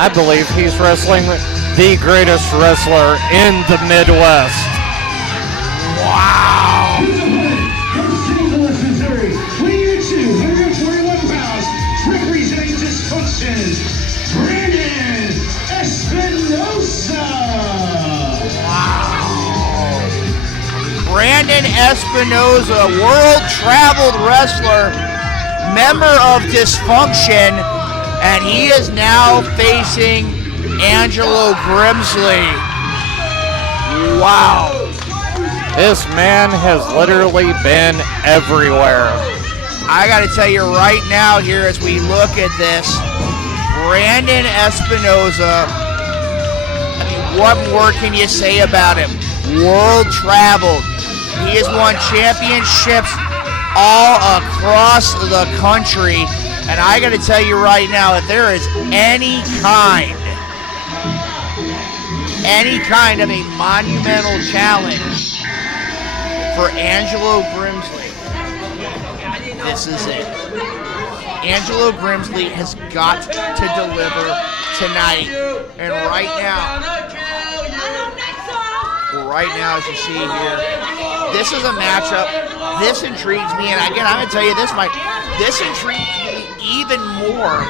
I believe he's wrestling the greatest wrestler in the Midwest. Wow! From St. Louis, Missouri, weighing in 241 pounds, representing Dysfunction, Brandon Espinosa. Wow! Brandon Espinosa, world-traveled wrestler, member of Dysfunction, and he is now facing Angelo Grimsley. Wow. This man has literally been everywhere. I got to tell you right now here as we look at this, Brandon Espinosa, I mean, what more can you say about him? World traveled. He has won championships all across the country. And I got to tell you right now, if there is any kind of a monumental challenge for Angelo Grimsley, this is it. Angelo Grimsley has got to deliver tonight. And right now, as you see here, this is a matchup. This intrigues me. And again, I'm going to tell you this, Mike. This intrigues me even more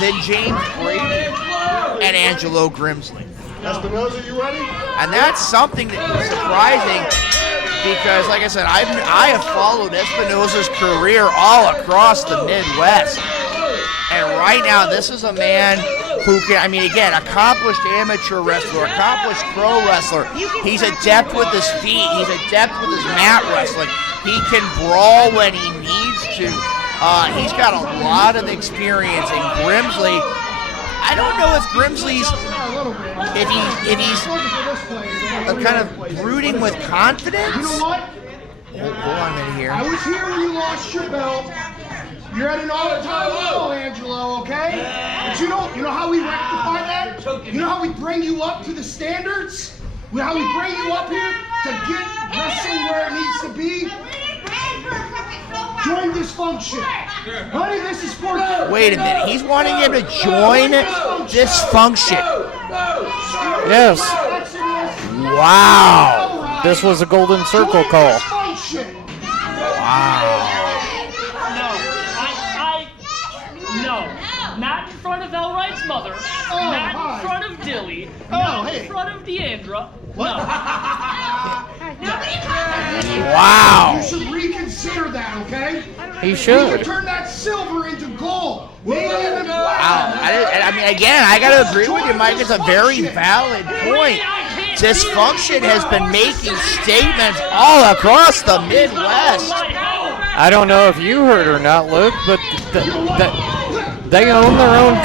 than James Brady and Angelo Grimsley. Espinosa, you ready? And that's something that is surprising because, like I said, I have followed Espinosa's career all across the Midwest. And right now, this is a man who can, I mean, again, accomplished amateur wrestler, accomplished pro wrestler. He's adept with his feet. He's adept with his mat wrestling. He can brawl when he needs to. He's got a lot of experience, and Grimsley, I don't know if Grimsley's, if he's kind of brooding with confidence. You know what? Hold on a minute here. I was here when you lost your belt. You're at an all-time low, Angelo, okay? But you know how we rectify that? You know how we bring you up to the standards? You know how we bring you up here to get wrestling where it needs to be? Join dysfunction. Honey, this is for you. Wait a minute. He's wanting him to join dysfunction. Yes. Wow. This was a golden circle call. Wow. No, not in front of Elright's mother, not in front of Dilly, not in front of Deandra. No. Wow. You should reconsider that, okay? He You should. can turn that silver into gold. Maybe even Wow. I mean, again, I got to agree with you, Mike. It's a very valid point. Dysfunction has been making statements all across the Midwest. I don't know if you heard or not, Luke, but they own their own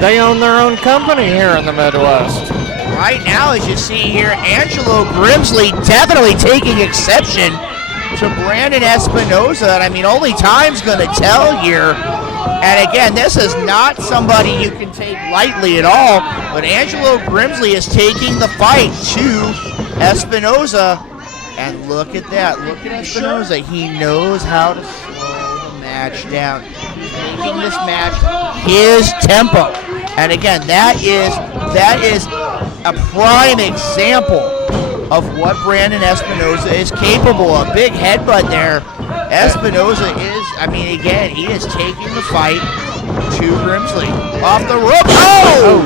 they own their own company here in the Midwest. Right now, as you see here, Angelo Grimsley definitely taking exception to Brandon Espinosa. And I mean, only time's going to tell here. And again, this is not somebody you can take lightly at all. But Angelo Grimsley is taking the fight to Espinosa. And look at that. Look at Espinosa. He knows how to slow the match down. He's making this match his tempo. And again, that is a prime example of what Brandon Espinosa is capable of. Big headbutt there. Espinosa is, I mean, again, he is taking the fight to Grimsley. Off the rope. Oh!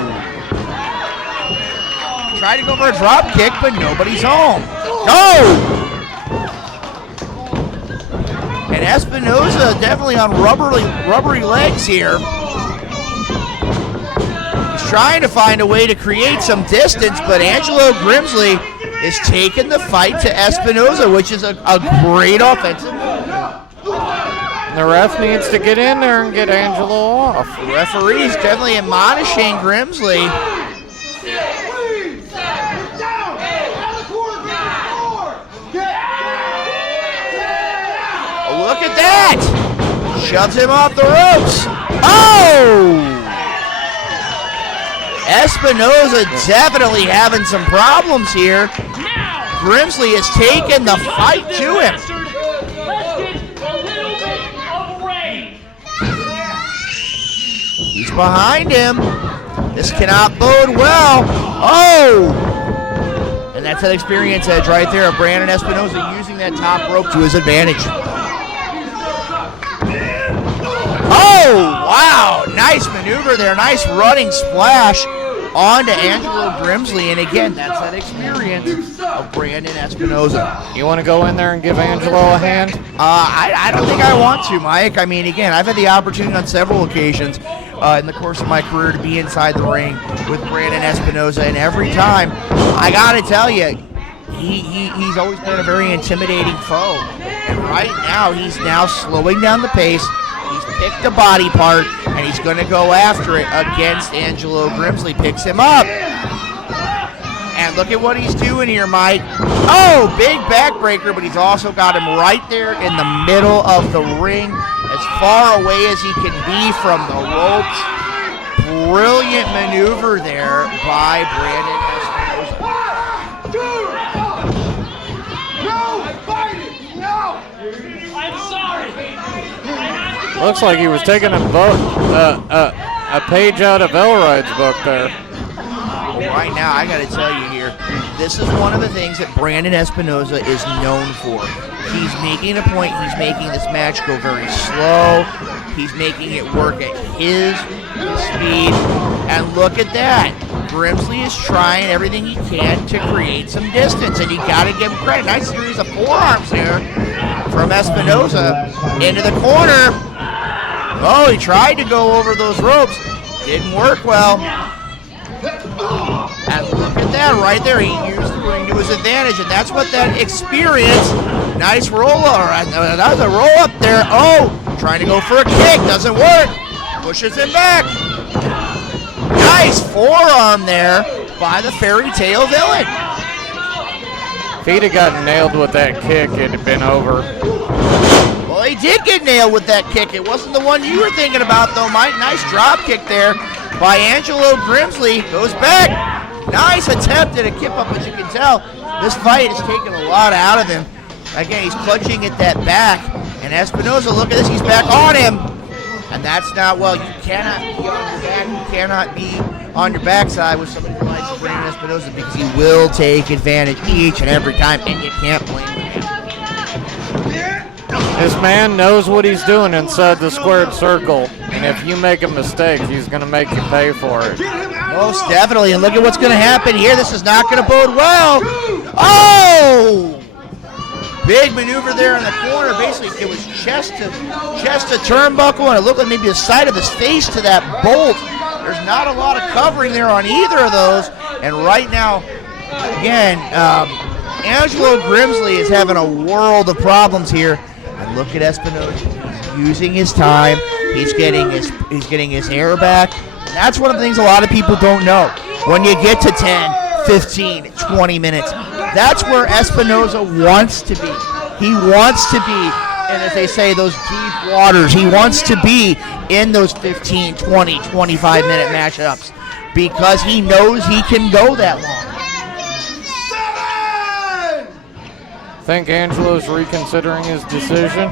Tried to go for a drop kick, but nobody's home. No! And Espinosa definitely on rubbery legs here. He's trying to find a way to create some distance, but Angelo Grimsley is taking the fight to Espinosa, which is a great offensive move. The ref needs to get in there and get Angelo off. The referee's definitely admonishing Grimsley. Look at that! Shoves him off the ropes. Oh! Espinosa definitely having some problems here. Grimsley has taken the fight to him. He's behind him. This cannot bode well. Oh! And that's an experience edge right there of Brandon Espinosa using that top rope to his advantage. Oh, wow. Nice maneuver there. Nice running splash onto Angelo Grimsley. And again, that's that experience of Brandon Espinosa. You want to go in there and give Angelo a hand? I don't think I want to, Mike. I mean, again, I've had the opportunity on several occasions in the course of my career to be inside the ring with Brandon Espinosa. And every time, I got to tell you, he's always been a very intimidating foe. And right now, he's now slowing down the pace. He's picked a body part, and he's going to go after it against Angelo Grimsley. Picks him up. And look at what he's doing here, Mike. Oh, big backbreaker, but he's also got him right there in the middle of the ring, as far away as he can be from the ropes. Brilliant maneuver there by Brandon Espinosa. I'm sorry. Looks like he was taking a page out of Elride's book there. Right now, I got to tell you here, this is one of the things that Brandon Espinosa is known for. He's making a point. He's making this match go very slow. He's making it work at his speed. And look at that. Grimsley is trying everything he can to create some distance, and you got to give him credit. Nice series of forearms there from Espinosa into the corner. Oh, he tried to go over those ropes. Didn't work well. And look at that right there. He used the ring to his advantage, and that's what that experience. Nice roll up. Another roll up there. Oh, trying to go for a kick. Doesn't work. Pushes him back. Nice forearm there by the fairy tale villain. If he'd have gotten nailed with that kick, it'd have been over. Well, he did get nailed with that kick. It wasn't the one you were thinking about, though, Mike. Nice drop kick there by Angelo Grimsley. Goes back. Nice attempt at a kip-up, as you can tell. This fight has taken a lot out of him. Again, he's clutching at that back. And Espinosa, look at this. He's back on him. And that's not, well, you cannot be on your back. You cannot be on your backside with somebody who likes Brandon Espinosa, because he will take advantage each and every time, and you can't blame him. This man knows what he's doing inside the squared circle, and if you make a mistake, he's going to make you pay for it. Most definitely, and look at what's going to happen here. This is not going to bode well. Oh! Big maneuver there in the corner. Basically, it was chest to turnbuckle, and it looked like maybe the side of his face to that bolt. There's not a lot of covering there on either of those, and right now, again, Angelo Grimsley is having a world of problems here. And look at Espinosa. He's using his time. He's getting his hair back. And that's one of the things a lot of people don't know. When you get to 10, 15, 20 minutes, that's where Espinosa wants to be. He wants to be, and as they say, those deep waters. He wants to be in those 15, 20, 25-minute matchups because he knows he can go that long. Think Angelo's reconsidering his decision?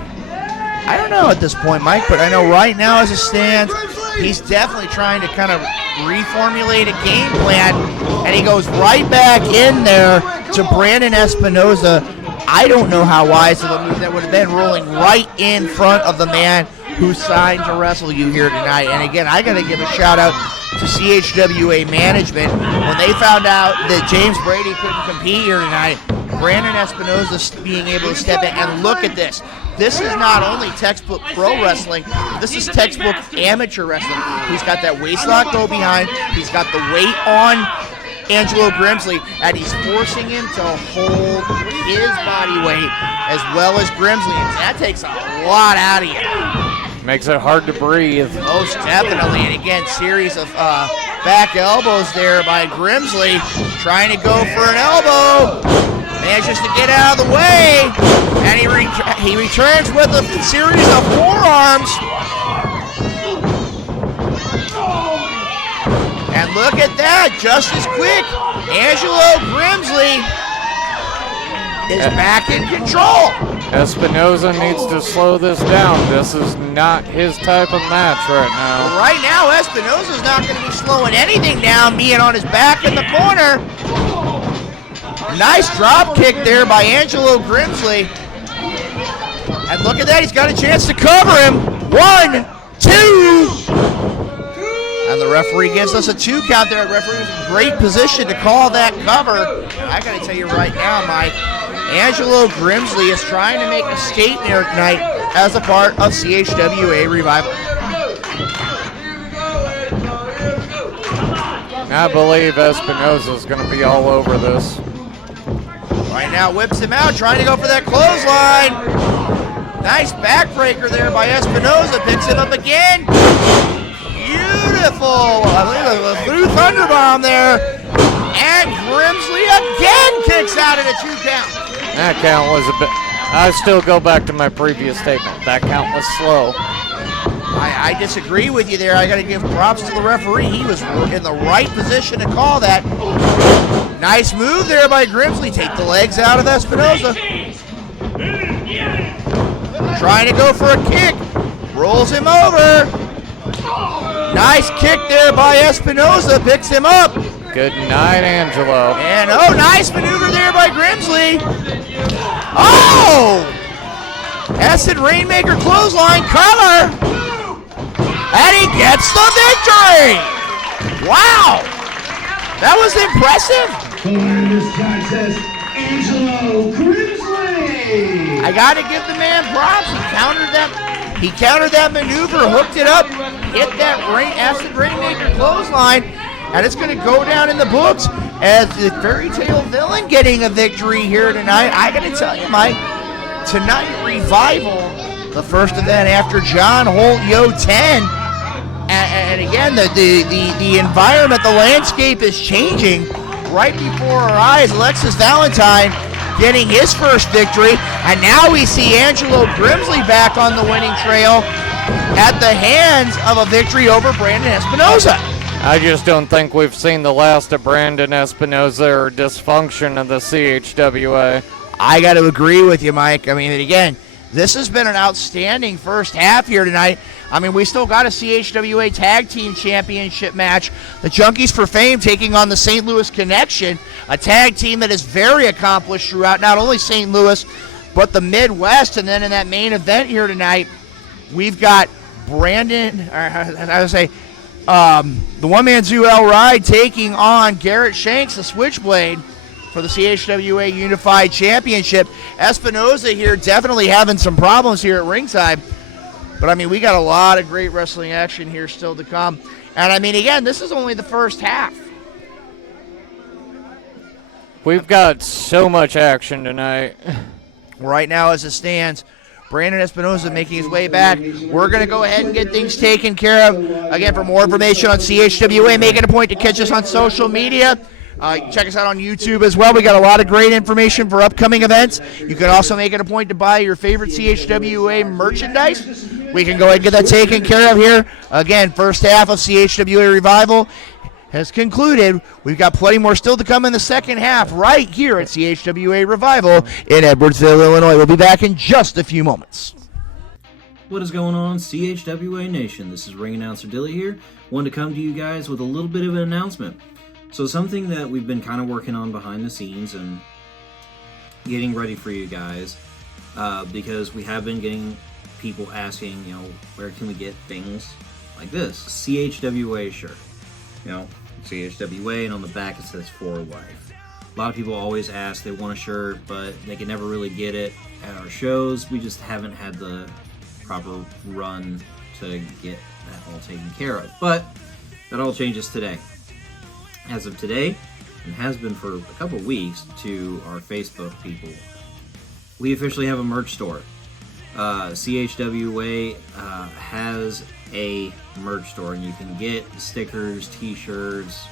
I don't know at this point, Mike, but I know right now as it stands, he's definitely trying to kind of reformulate a game plan, and he goes right back in there to Brandon Espinosa. I don't know how wise of a move that would have been, rolling right in front of the man who signed to wrestle you here tonight. And again, I got to give a shout out to CHWA management. When they found out that James Brady couldn't compete here tonight, Brandon Espinosa being able to step in, and look at this. This is not only textbook pro wrestling, this is textbook amateur wrestling. He's got that waist lock go behind. He's got the weight on Angelo Grimsley, and he's forcing him to hold his body weight as well as Grimsley, and that takes a lot out of you. Makes it hard to breathe. Most definitely, and again, series of back elbows there by Grimsley, trying to go for an elbow. Manages to get out of the way, and he returns with a series of forearms. And look at that, just as quick, Angelo Grimsley is back in control. Espinosa needs to slow this down. This is not his type of match right now. Right now, Espinosa's not going to be slowing anything down, being on his back in the corner. Nice drop kick there by Angelo Grimsley. And look at that, he's got a chance to cover him. 1, 2. And the referee gives us a 2 count there. The referee was in great position to call that cover. I got to tell you right now, Mike, Angelo Grimsley is trying to make a statement here tonight as a part of CHWA Revival. I believe Espinosa's going to be all over this. Right now whips him out, trying to go for that clothesline. Nice backbreaker there by Espinosa. Picks him up again. Beautiful. I believe a blue thunderbomb there. And Grimsley again kicks out at a 2 count. That count was a bit... I still go back to my previous statement. That count was slow. I disagree with you there. I got to give props to the referee. He was in the right position to call that. Nice move there by Grimsley. Take the legs out of Espinosa. Trying to go for a kick. Rolls him over. Nice kick there by Espinosa. Picks him up. Good night, Angelo. And oh, nice maneuver there by Grimsley. Oh! Acid Rainmaker clothesline cover. And he gets the victory. Wow. That was impressive. This contest, Angelo Grimsley. I got to give the man props. He countered that maneuver, hooked it up, hit that Acid Rainmaker clothesline, and it's going to go down in the books as the fairy tale villain getting a victory here tonight. I got to tell you, Mike, tonight Revival, the first event after John Holt Yo 10, And again, the environment, the landscape is changing right before our eyes. Alexis Valentine getting his first victory, and now we see Angelo Grimsley back on the winning trail at the hands of a victory over Brandon Espinosa. I just don't think we've seen the last of Brandon Espinosa or dysfunction of the CHWA. I got to agree with you, Mike. I mean, again, this has been an outstanding first half here tonight. I mean, we still got a CHWA Tag Team Championship match. The Junkies for Fame taking on the St. Louis Connection, a tag team that is very accomplished throughout not only St. Louis, but the Midwest. And then in that main event here tonight, we've got Brandon, or I would say, the one-man zoo El Ride taking on Garrett Shanks, the Switchblade, for the CHWA Unified Championship. Espinosa here definitely having some problems here at ringside. But, I mean, we got a lot of great wrestling action here still to come. And, I mean, again, this is only the first half. We've got so much action tonight. Right now as it stands, Brandon Espinosa making his way back. We're going to go ahead and get things taken care of. Again, for more information on CHWA, make it a point to catch us on social media. Check us out on YouTube as well. We got a lot of great information for upcoming events. You can also make it a point to buy your favorite CHWA merchandise. We can go ahead and get that taken care of here. Again, first half of CHWA Revival has concluded. We've got plenty more still to come in the second half right here at CHWA Revival in Edwardsville, Illinois. We'll be back in just a few moments. What is going on, CHWA Nation? This is ring announcer Dilly here. Wanted to come to you guys with a little bit of an announcement. So something that we've been kind of working on behind the scenes and getting ready for you guys, because we have been getting people asking, you know, where can we get things like this? CHWA shirt. You know, CHWA, and on the back it says For Life. A lot of people always ask, they want a shirt, but they can never really get it at our shows. We just haven't had the proper run to get that all taken care of. But that all changes today. As of today, and has been for a couple weeks to our Facebook people, we officially have a merch store. CHWA has a merch store, and you can get stickers, t-shirts,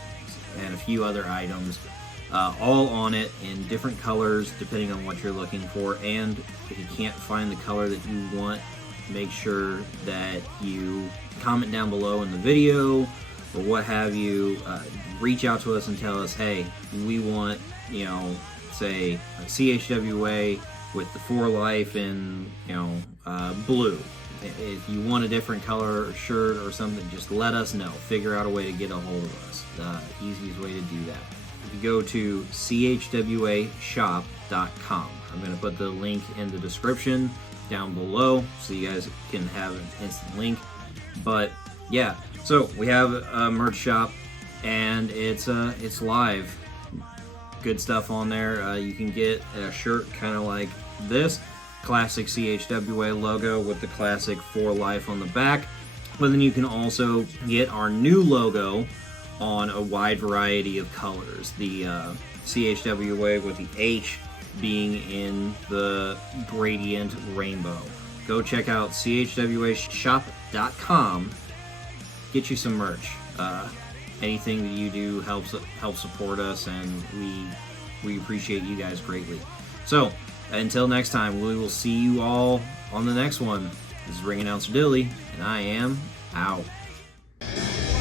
and a few other items, all on it in different colors depending on what you're looking for. And if you can't find the color that you want, make sure that you comment down below in the video or what have you. Reach out to us and tell us, hey, we want, you know, say a CHWA with the For Life in, you know, blue. If you want a different color or shirt or something, just let us know. Figure out a way to get a hold of us. The easiest way to do that. If you go to chwashop.com, I'm going to put the link in the description down below so you guys can have an instant link. But yeah, so we have a merch shop, and it's live. Good stuff on there. You can get a shirt kind of like this. Classic CHWA logo with the classic For Life on the back. But then you can also get our new logo on a wide variety of colors. The CHWA with the H being in the gradient rainbow. Go check out chwashop.com. Get you some merch. Anything that you do helps support us, and we appreciate you guys greatly. So, until next time, we will see you all on the next one. This is Ring Announcer Dilly, and I am out.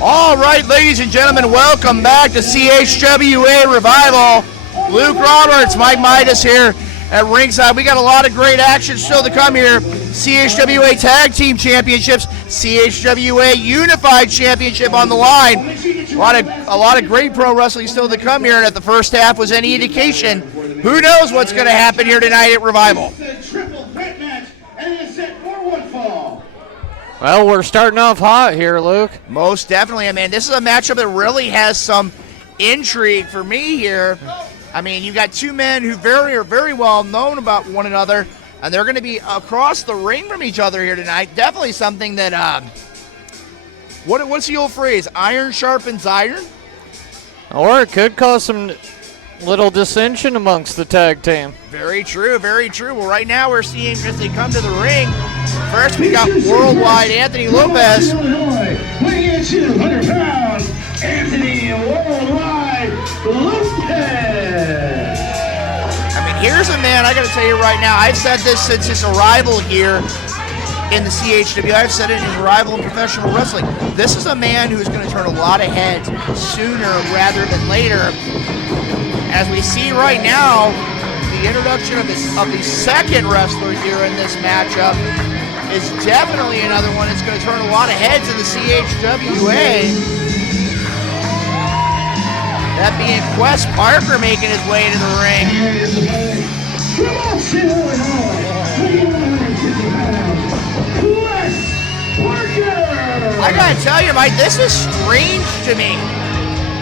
All right, ladies and gentlemen, welcome back to CHWA Revival. Luke Roberts, Mike Midas here at ringside. We got a lot of great action still to come here. CHWA Tag Team Championships, CHWA Unified Championship on the line. A lot of great pro wrestling still to come here, and if the first half was any indication, who knows what's going to happen here tonight at Revival. Well, we're starting off hot here, Luke. Most definitely. I mean, this is a matchup that really has some intrigue for me here. I mean, you got two men who are very well known about one another, and they're going to be across the ring from each other here tonight. Definitely something that, what's the old phrase? Iron sharpens iron? Or it could cause some little dissension amongst the tag team. Very true, very true. Well, right now we're seeing as they come to the ring, First, we got worldwide Anthony Lopez. Illinois, weighing in 200 pounds, Anthony Worldwide Lopez. I mean, here's a man, I got to tell you right now, I've said this since his arrival here in the CHWA. I've said it in his arrival in professional wrestling. This is a man who's going to turn a lot of heads sooner rather than later. As we see right now, the introduction of the second wrestler here in this matchup is definitely another one that's going to turn a lot of heads in the CHWA. That being Quest Parker making his way to the ring. I gotta tell you, Mike, this is strange to me.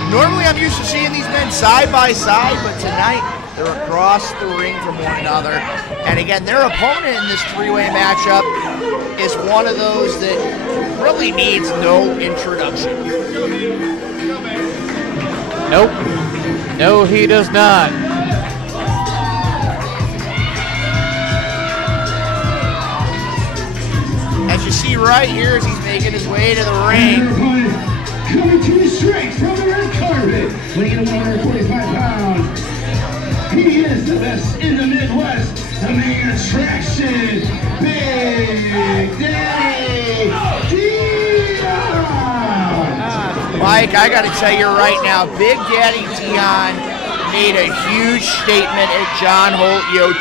Normally I'm used to seeing these men side by side, but tonight they're across the ring from one another. And again, their opponent in this three-way matchup is one of those that really needs no introduction. Nope. No, he does not. As you see right here as he's making his way to the ring. Coming to his strength from the red carpet, weighing in 145 pounds. He is the best in the Midwest, the main attraction, Big Daddy Dion. Mike, I got to tell you right now, Big Daddy Dion made a huge statement at John Holt Yo 10.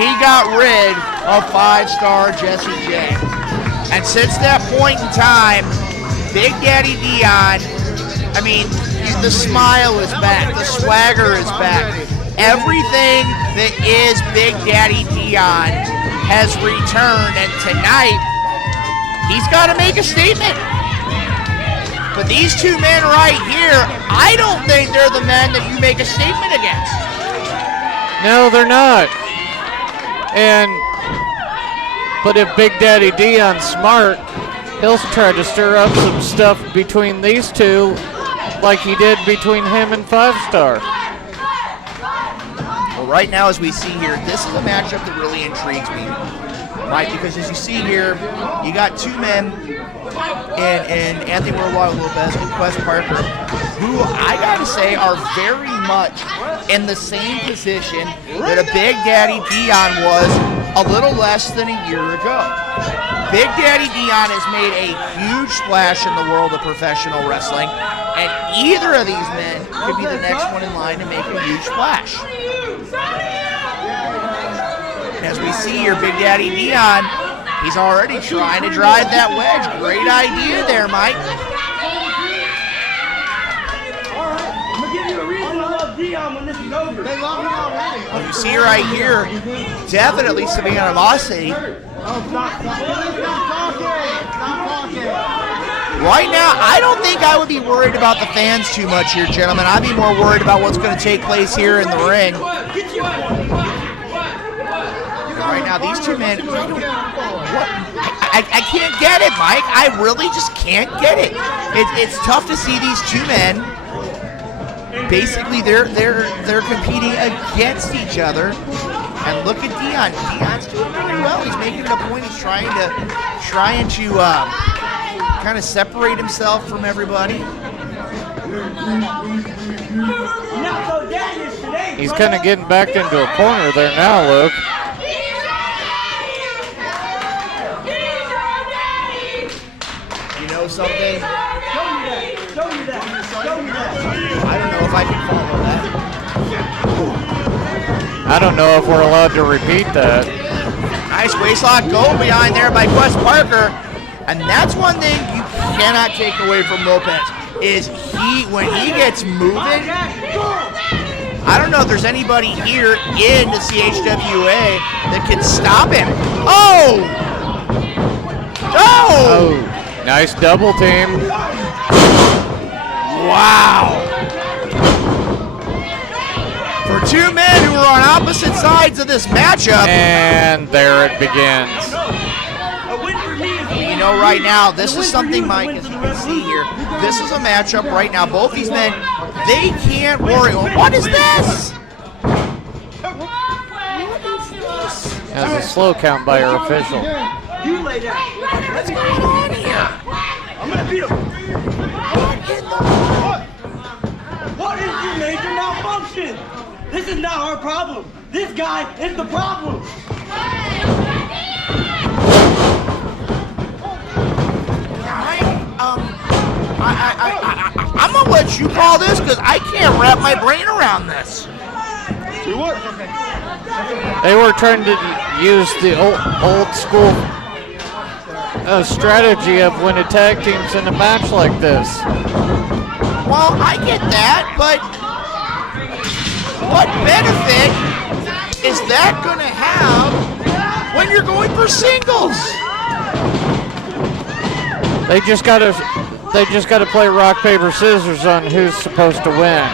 He got rid of 5-star Jesse J. And since that point in time, Big Daddy Dion, I mean, the smile is back, the swagger is back. Everything that is Big Daddy Dion has returned, and tonight, he's got to make a statement. But these two men right here, I don't think they're the men that you make a statement against. No, they're not. But if Big Daddy Dion's smart, he'll try to stir up some stuff between these two like he did between him and 5-star. Well, right now, as we see here, this is a matchup that really intrigues me, right? Because as you see here, you got two men in Anthony Worldwide Lopez and Quest Parker, who I gotta say are very much in the same position that a Big Daddy Dion was a little less than a year ago. Big Daddy Dion has made a huge splash in the world of professional wrestling, and either of these men could be the next one in line to make a huge splash. As we see here, Big Daddy Dion, he's already trying to drive that wedge. Great idea there, Mike. You see right here, definitely some animosity. Right now, I don't think I would be worried about the fans too much here, gentlemen. I'd be more worried about what's going to take place here in the ring. Right now, these two men, I can't get it, Mike. I really just can't get it. It's tough to see these two men. Basically, they're competing against each other. And look at Dion. Dion's doing pretty well. He's making it a point. He's trying to kind of separate himself from everybody. He's kind of getting back into a corner there now, Luke. You know something? I don't know if I can follow that. I don't know if we're allowed to repeat that. Nice waistlock goal behind there by Quest Parker. And that's one thing you cannot take away from Lopez, is when he gets moving, I don't know if there's anybody here in the CHWA that can stop him. Oh! Oh! Nice double team. Wow! For two men who are on opposite sides of this matchup. And there it begins. You know, right now, this is something, Mike, as you can see here. This is a matchup right now. Both these men, they can't worry. What is this? That's a slow count by our official. You lay down. What's going on here? I'm gonna beat him. What is your major malfunction? This is not our problem. This guy is the problem. I'm gonna let you call this because I can't wrap my brain around this. They were trying to use the old school strategy of winning tag teams in a match like this. Well, I get that, but what benefit is that going to have when you're going for singles? They just gotta play rock, paper, scissors on who's supposed to win.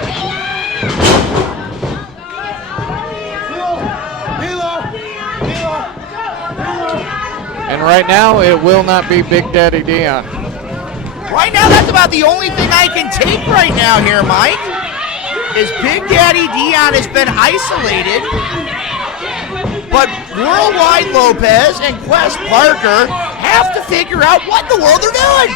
And right now, it will not be Big Daddy Dion. Right now, that's about the only thing I can take right now here, Mike, is Big Daddy Dion has been isolated, but Worldwide Lopez and Quest Parker have to figure out what in the world they're doing.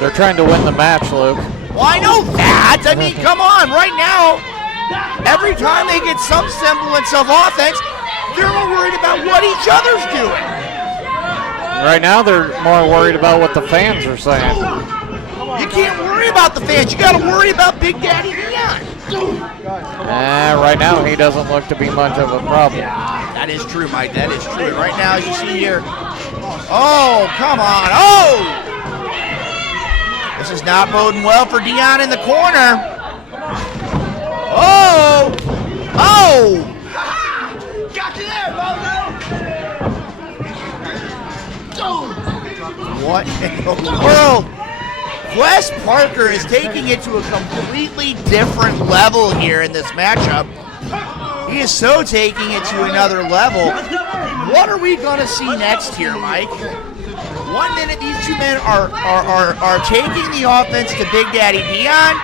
They're trying to win the match, Luke. Well, I know that. I mean, come on. Right now, every time they get some semblance of offense, they're more worried about what each other's doing. Right now, they're more worried about what the fans are saying. You can't worry about the fans. You got to worry about Big Daddy Dion. Right now, he doesn't look to be much of a problem. That is true, Mike. That is true. Right now, as you see here. Oh, come on. Oh! This is not boding well for Dion in the corner. Oh! Oh! Got you there, Bozo! What in the world? Wes Parker is taking it to a completely different level here in this matchup. He is so taking it to another level. What are we going to see next here, Mike? 1 minute, these two men are taking the offense to Big Daddy Dion,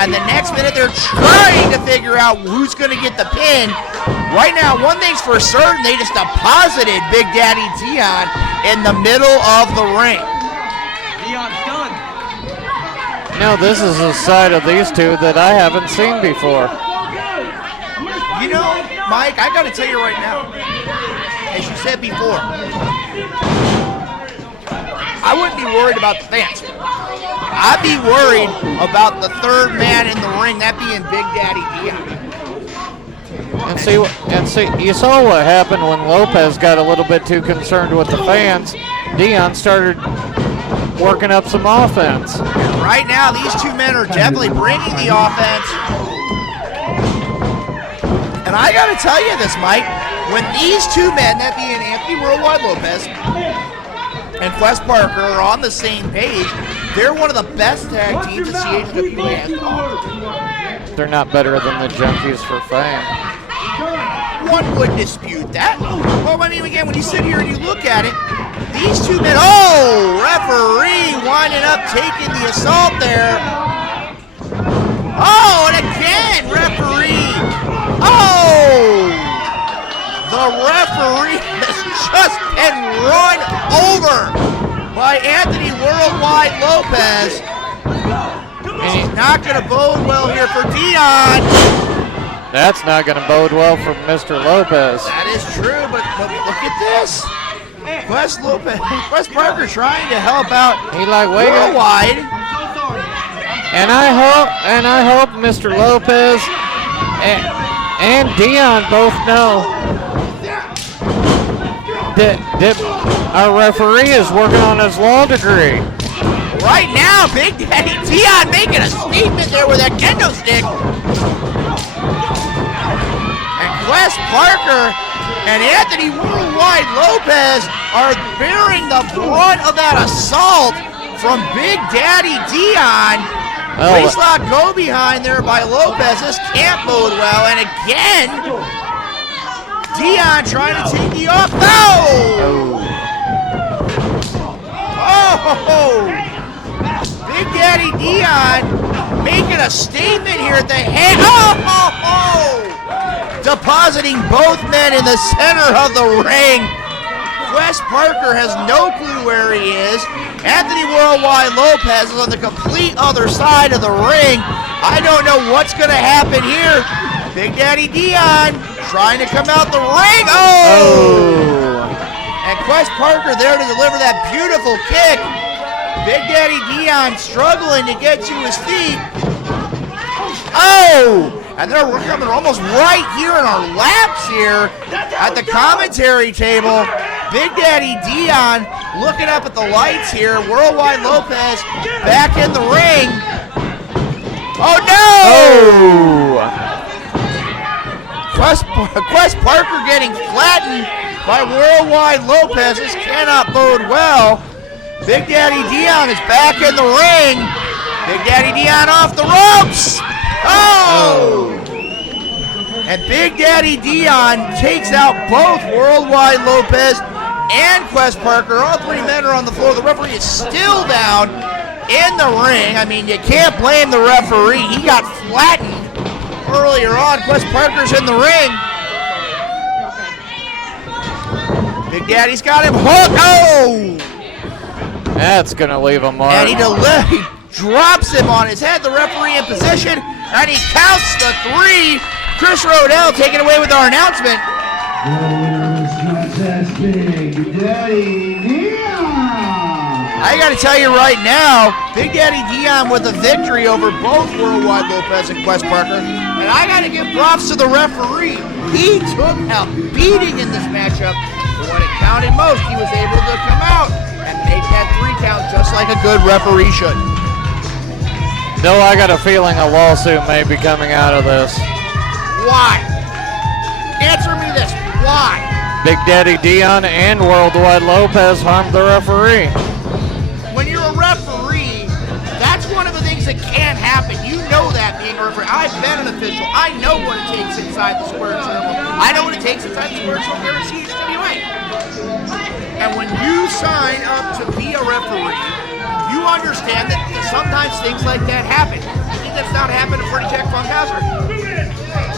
and the next minute they're trying to figure out who's going to get the pin. Right now, one thing's for certain, they just deposited Big Daddy Dion in the middle of the ring. Dion's done. No, this is a side of these two that I haven't seen before. You know, Mike, I got to tell you right now, as you said before, I wouldn't be worried about the fans. I'd be worried about the third man in the ring, that being Big Daddy Dion. And see, you saw what happened when Lopez got a little bit too concerned with the fans. Dion started working up some offense. And right now, these two men are definitely bringing the offense. And I got to tell you this, Mike, when these two men, that being Anthony Worldwide Lopez and Quest Parker, are on the same page, they're one of the best tag teams that CHWA has called. They're not better than the Junkies for Fame. One would dispute that. Well, I mean, again, when you sit here and you look at it, these two men, oh, referee winding up, taking the assault there. Oh, and again, referee. Oh, the referee has just been run over by Anthony Worldwide Lopez. And he's not going to bode well here for Dion. That's not going to bode well for Mr. Lopez. That is true, but look at this. Quest Parker trying to help out Worldwide. And I hope Mr. Lopez and Dion both know that our referee is working on his law degree. Right now, Big Daddy Dion making a statement there with that kendo stick. And Quest Parker and Anthony Worldwide Lopez are bearing the brunt of that assault from Big Daddy Dion. Waistlock go behind there by Lopez. This can't bode well. And again, Dion trying to take the off. No! Oh! Big Daddy Dion making a statement here at the head. Oh! depositing both men in the center of the ring. Wes Parker has no clue where he is. Anthony Worldwide Lopez is on the complete other side of the ring. I don't know what's going to happen here. Big Daddy Dion trying to come out the ring. Oh! And Wes Parker there to deliver that beautiful kick. Big Daddy Dion struggling to get to his feet. Oh! And they're coming almost right here in our laps here at the commentary table. Big Daddy Dion looking up at the lights here. Worldwide Lopez back in the ring. Oh no! Quest Parker getting flattened by Worldwide Lopez. This cannot bode well. Big Daddy Dion is back in the ring. Big Daddy Dion off the ropes. Oh! And Big Daddy Dion takes out both Worldwide Lopez and Quest Parker. All three men are on the floor. The referee is still down in the ring. I mean, you can't blame the referee. He got flattened earlier on. Quest Parker's in the ring. Big Daddy's got him hooked. Oh! That's going to leave a mark. And he drops him on his head. The referee in position. And he counts the 3. Chris Rodell taking away with our announcement. Big Daddy Dion. I got to tell you right now, Big Daddy Dion with a victory over both Worldwide Lopez and Quest Parker. And I got to give props to the referee. He took a beating in this matchup. But when it counted most, he was able to come out and make that 3 count just like a good referee should. No, I got a feeling a lawsuit may be coming out of this. Why? Answer me this. Why? Big Daddy Dion and Worldwide Lopez harmed the referee. When you're a referee, that's one of the things that can't happen. You know that being a referee. I've been an official. I know what it takes inside the square circle. I know what it takes inside the square circle here at CHWA. And when you sign up to be a referee, you understand that sometimes things like that happen. You think that's not happened to Freddie Jack Funkhauser?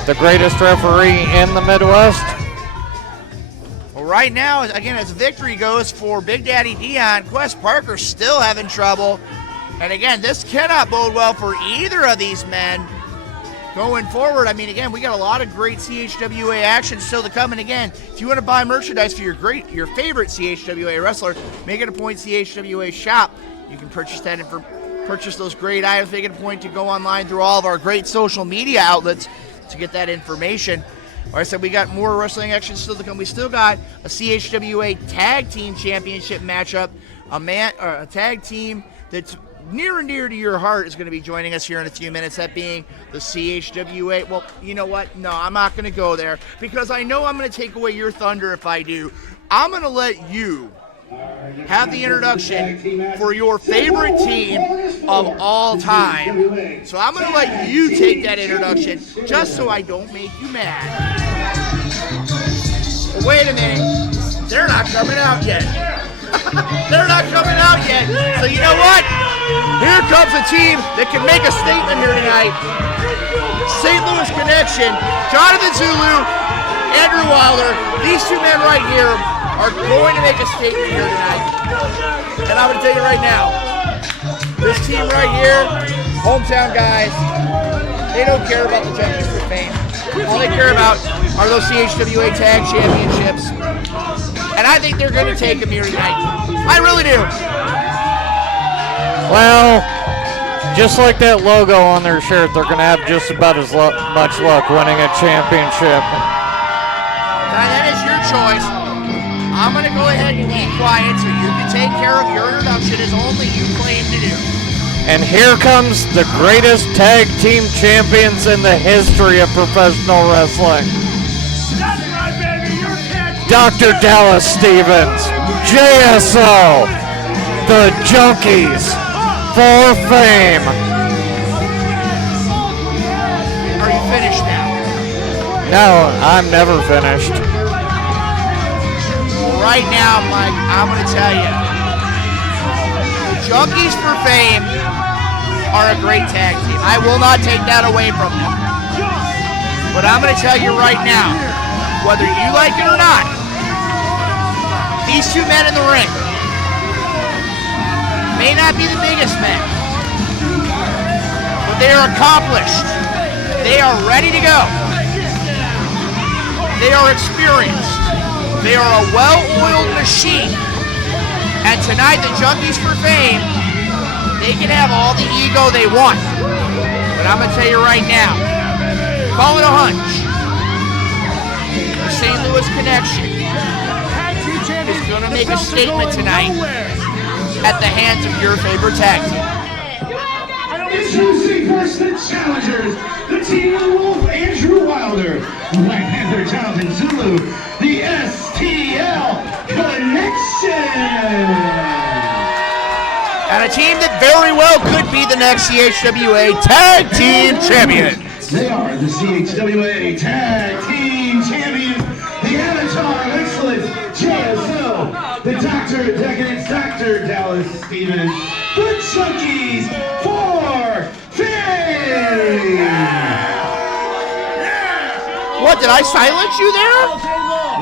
The greatest referee in the Midwest. Well, right now, again, as victory goes for Big Daddy Dion, Quest Parker still having trouble. And again, this cannot bode well for either of these men going forward. I mean, again, we got a lot of great CHWA action still to come. And again, if you want to buy merchandise for your favorite CHWA wrestler, make it a point CHWA shop. You can purchase that and purchase those great items. Make it a point to go online through all of our great social media outlets to get that information. Like I said, we got more wrestling action still to come. We still got a CHWA Tag Team Championship matchup. A tag team that's near and dear to your heart is going to be joining us here in a few minutes. That being the CHWA. Well, you know what? No, I'm not going to go there because I know I'm going to take away your thunder if I do. I'm going to let you have the introduction for your favorite team of all time. So I'm going to let you take that introduction just so I don't make you mad. But wait a minute. They're not coming out yet. They're not coming out yet. So you know what? Here comes a team that can make a statement here tonight. St. Louis Connection, Jonathan Zulu, Andrew Wilder. These two men right here are going to make a statement here tonight. And I'm going to tell you right now, this team right here, hometown guys, they don't care about the Junkies for Fame. All they care about are those CHWA Tag Championships. And I think they're going to take them here tonight. I really do. Well, just like that logo on their shirt, they're going to have just about as much luck winning a championship. Now, that is your choice. I'm going to go ahead and be quiet so you can take care of your introduction as only you claim to do. And here comes the greatest tag team champions in the history of professional wrestling. That's right, baby. You're Dr. Dallas Stevens, JSO, the Junkies for Fame. Are you finished now? No, I'm never finished. Right now, Mike, I'm going to tell you, the Junkies for Fame are a great tag team. I will not take that away from them. But I'm going to tell you right now, whether you like it or not, these two men in the ring may not be the biggest men, but they are accomplished. They are ready to go. They are experienced. They are a well-oiled machine. And tonight, the Junkies for Fame, they can have all the ego they want. But I'm going to tell you right now, call it a hunch. The St. Louis Connection is going to make a statement tonight at the hands of your favorite tag team. Introducing first the challengers, the team of the Wolf, Andrew Wilder, Black Panther Jonathan Zulu, the STL Connection. And a team that very well could be the next CHWA Tag Team Champions. They are the CHWA Tag Team Champions, the Avatar of Excellence, JSO, the Doctor of Decadence, Dr. Dallas Stevens, the Junkies for Fame. What, did I silence you there?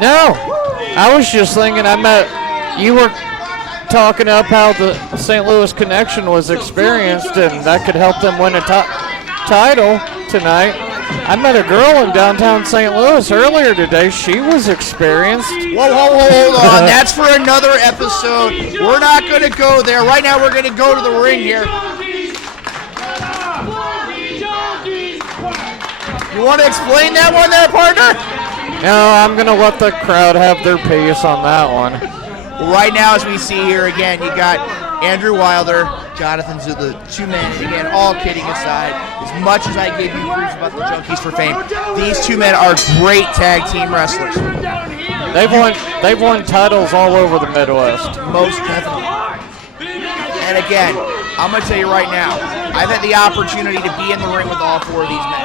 No, I was just thinking you were talking up how the St. Louis Connection was experienced and that could help them win a title tonight. I met a girl in downtown St. Louis earlier today. She was experienced. Whoa, hold on. That's for another episode. We're not going to go there. Right now, we're going to go to the ring here. You want to explain that one there, partner? No, I'm going to let the crowd have their piece on that one. Well, right now, as we see here again, you got Andrew Wilder, Jonathan Zulu, two men. And again, all kidding aside, as much as I gave you proof about the Junkies for Fame, these two men are great tag team wrestlers. They've won titles all over the Midwest. Most definitely. And again, I'm going to tell you right now, I've had the opportunity to be in the ring with all four of these men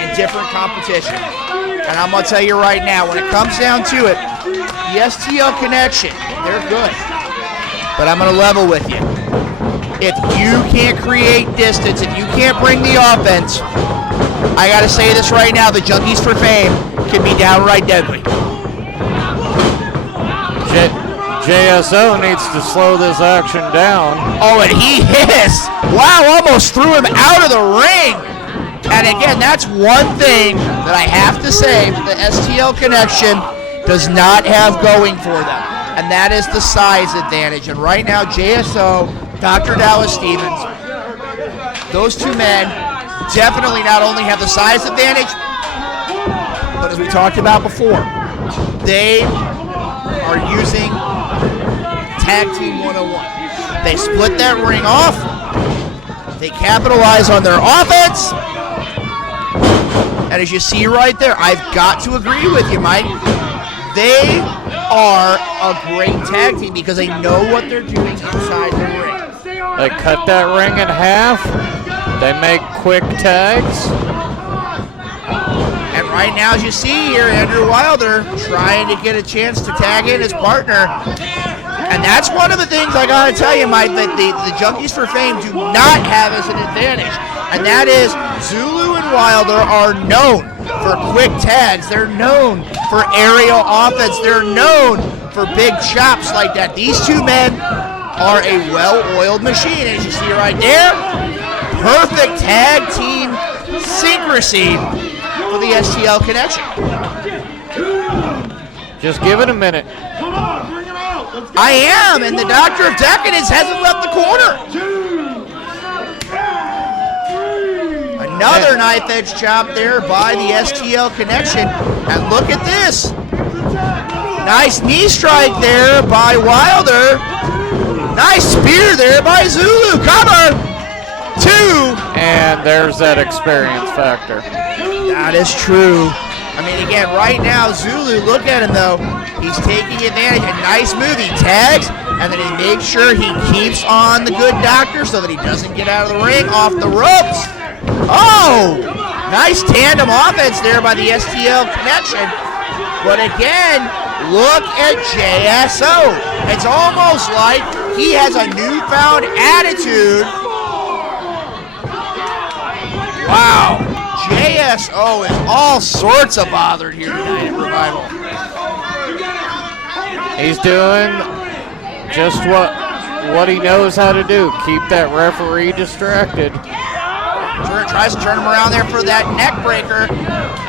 in different competitions. And I'm going to tell you right now, when it comes down to it, the STL Connection, they're good. But I'm going to level with you. If you can't create distance, if you can't bring the offense, I got to say this right now, the Junkies for Fame can be downright deadly. JSO needs to slow this action down. Oh, and he hissed. Wow, almost threw him out of the ring. And again, that's one thing that I have to say that the STL Connection does not have going for them. And that is the size advantage. And right now, JSO, Dr. Dallas Stevens, those two men definitely not only have the size advantage, but as we talked about before, they are using Tag Team 101. They split that ring off. They capitalize on their offense. And as you see right there, I've got to agree with you, Mike. They are a great tag team because they know what they're doing inside the ring. They cut that ring in half. They make quick tags. And right now, as you see here, Andrew Wilder trying to get a chance to tag in his partner. And that's one of the things I got to tell you, Mike, that the Junkies for Fame do not have as an advantage. And that is Zulu and Wilder are known for quick tags. They're known for aerial offense. They're known for big chops like that. These two men are a well-oiled machine. As you see right there, perfect tag team synchrony for the STL Connection. Just give it a minute. I am, and the Doctor of Decadence hasn't left the corner. Another knife-edge chop there by the STL Connection. And look at this. Nice knee strike there by Wilder. Nice spear there by Zulu. Cover. 2. And there's that experience factor. That is true. I mean, again, right now, Zulu, look at him, though. He's taking advantage. A nice move. He tags, and then he makes sure he keeps on the good doctor so that he doesn't get out of the ring off the ropes. Oh, nice tandem offense there by the STL Connection. But again, look at JSO. It's almost like he has a newfound attitude. Wow. JSO is all sorts of bothered here tonight at Revival. He's doing just what he knows how to do. Keep that referee distracted. Tries to turn him around there for that neck breaker,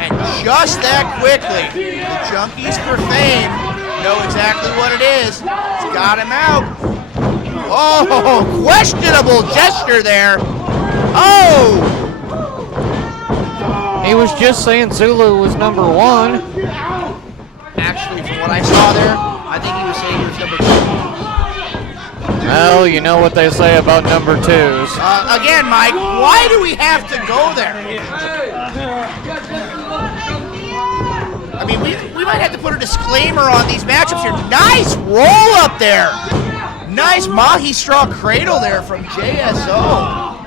and just that quickly, the Junkies for Fame know exactly what it is. It's got him out. Oh, questionable gesture there. Oh! He was just saying Zulu was number 1. Actually, from what I saw there, I think he was saying he was number 2. Well, you know what they say about number 2s. Again, Mike, why do we have to go there? I mean, we might have to put a disclaimer on these matchups here. Nice roll up there. Nice Mahi straw cradle there from JSO.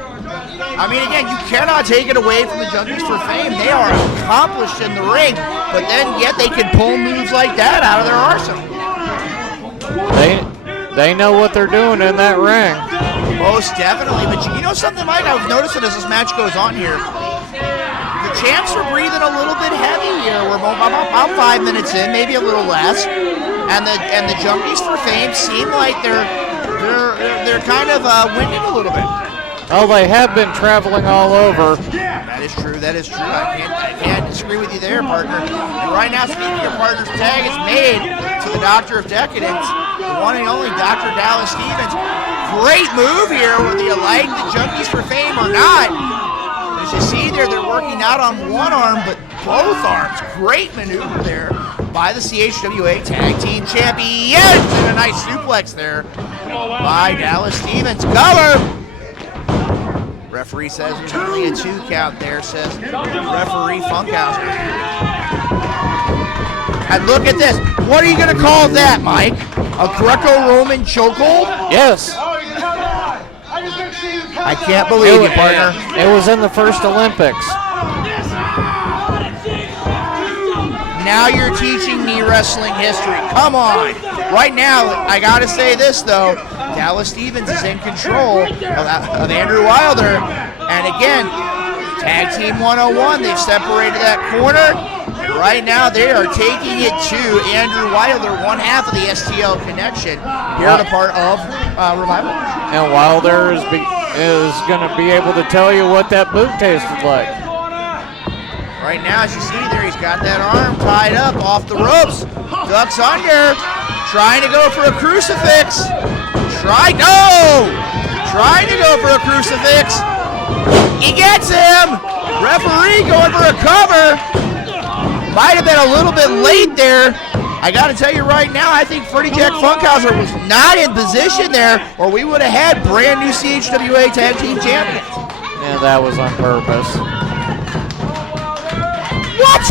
I mean, again, you cannot take it away from the Junkies for Fame. They are accomplished in the ring, but then yet they can pull moves like that out of their arsenal. They know what they're doing in that ring. Most definitely, but you know something, Mike? I was noticing as this match goes on here, the champs are breathing a little bit heavy here. We're about 5 minutes in, maybe a little less, and the Junkies for Fame seem like they're kind of winded a little bit. Oh, they have been traveling all over. That is true. That is true. I can't disagree with you there, partner. And right now, speaking of partners, tag is made to the Doctor of Decadence, the one and only Dr. Dallas Stevens. Great move here, whether you like the Junkies for Fame or not. As you see there, they're working out on one arm, but both arms. Great maneuver there by the CHWA Tag Team Champions. And a nice suplex there by Dallas Stevens. Cover! Referee says there's only a 2 count there, says referee Funkhauser. And look at this. What are you going to call that, Mike? A Greco-Roman chokehold? Yes. I can't believe it, partner. It was in the first Olympics. Now you're teaching me wrestling history. Come on. Right now, I got to say this, though. Dallas Stevens is in control of Andrew Wilder. And again, Tag Team 101, they've separated that corner. And right now, they are taking it to Andrew Wilder, one half of the STL connection, here at a part of Revival. And Wilder is going to be able to tell you what that boot tasted like. Right now, as you see there, he's got that arm tied up off the ropes. Ducks under, trying to go for a crucifix. Trying to go for a crucifix. He gets him. Referee going for a cover. Might have been a little bit late there. I got to tell you right now, I think Freddie Jack Funkhauser was not in position there, or we would have had brand new CHWA Tag Team Champions. Yeah, that was on purpose. What?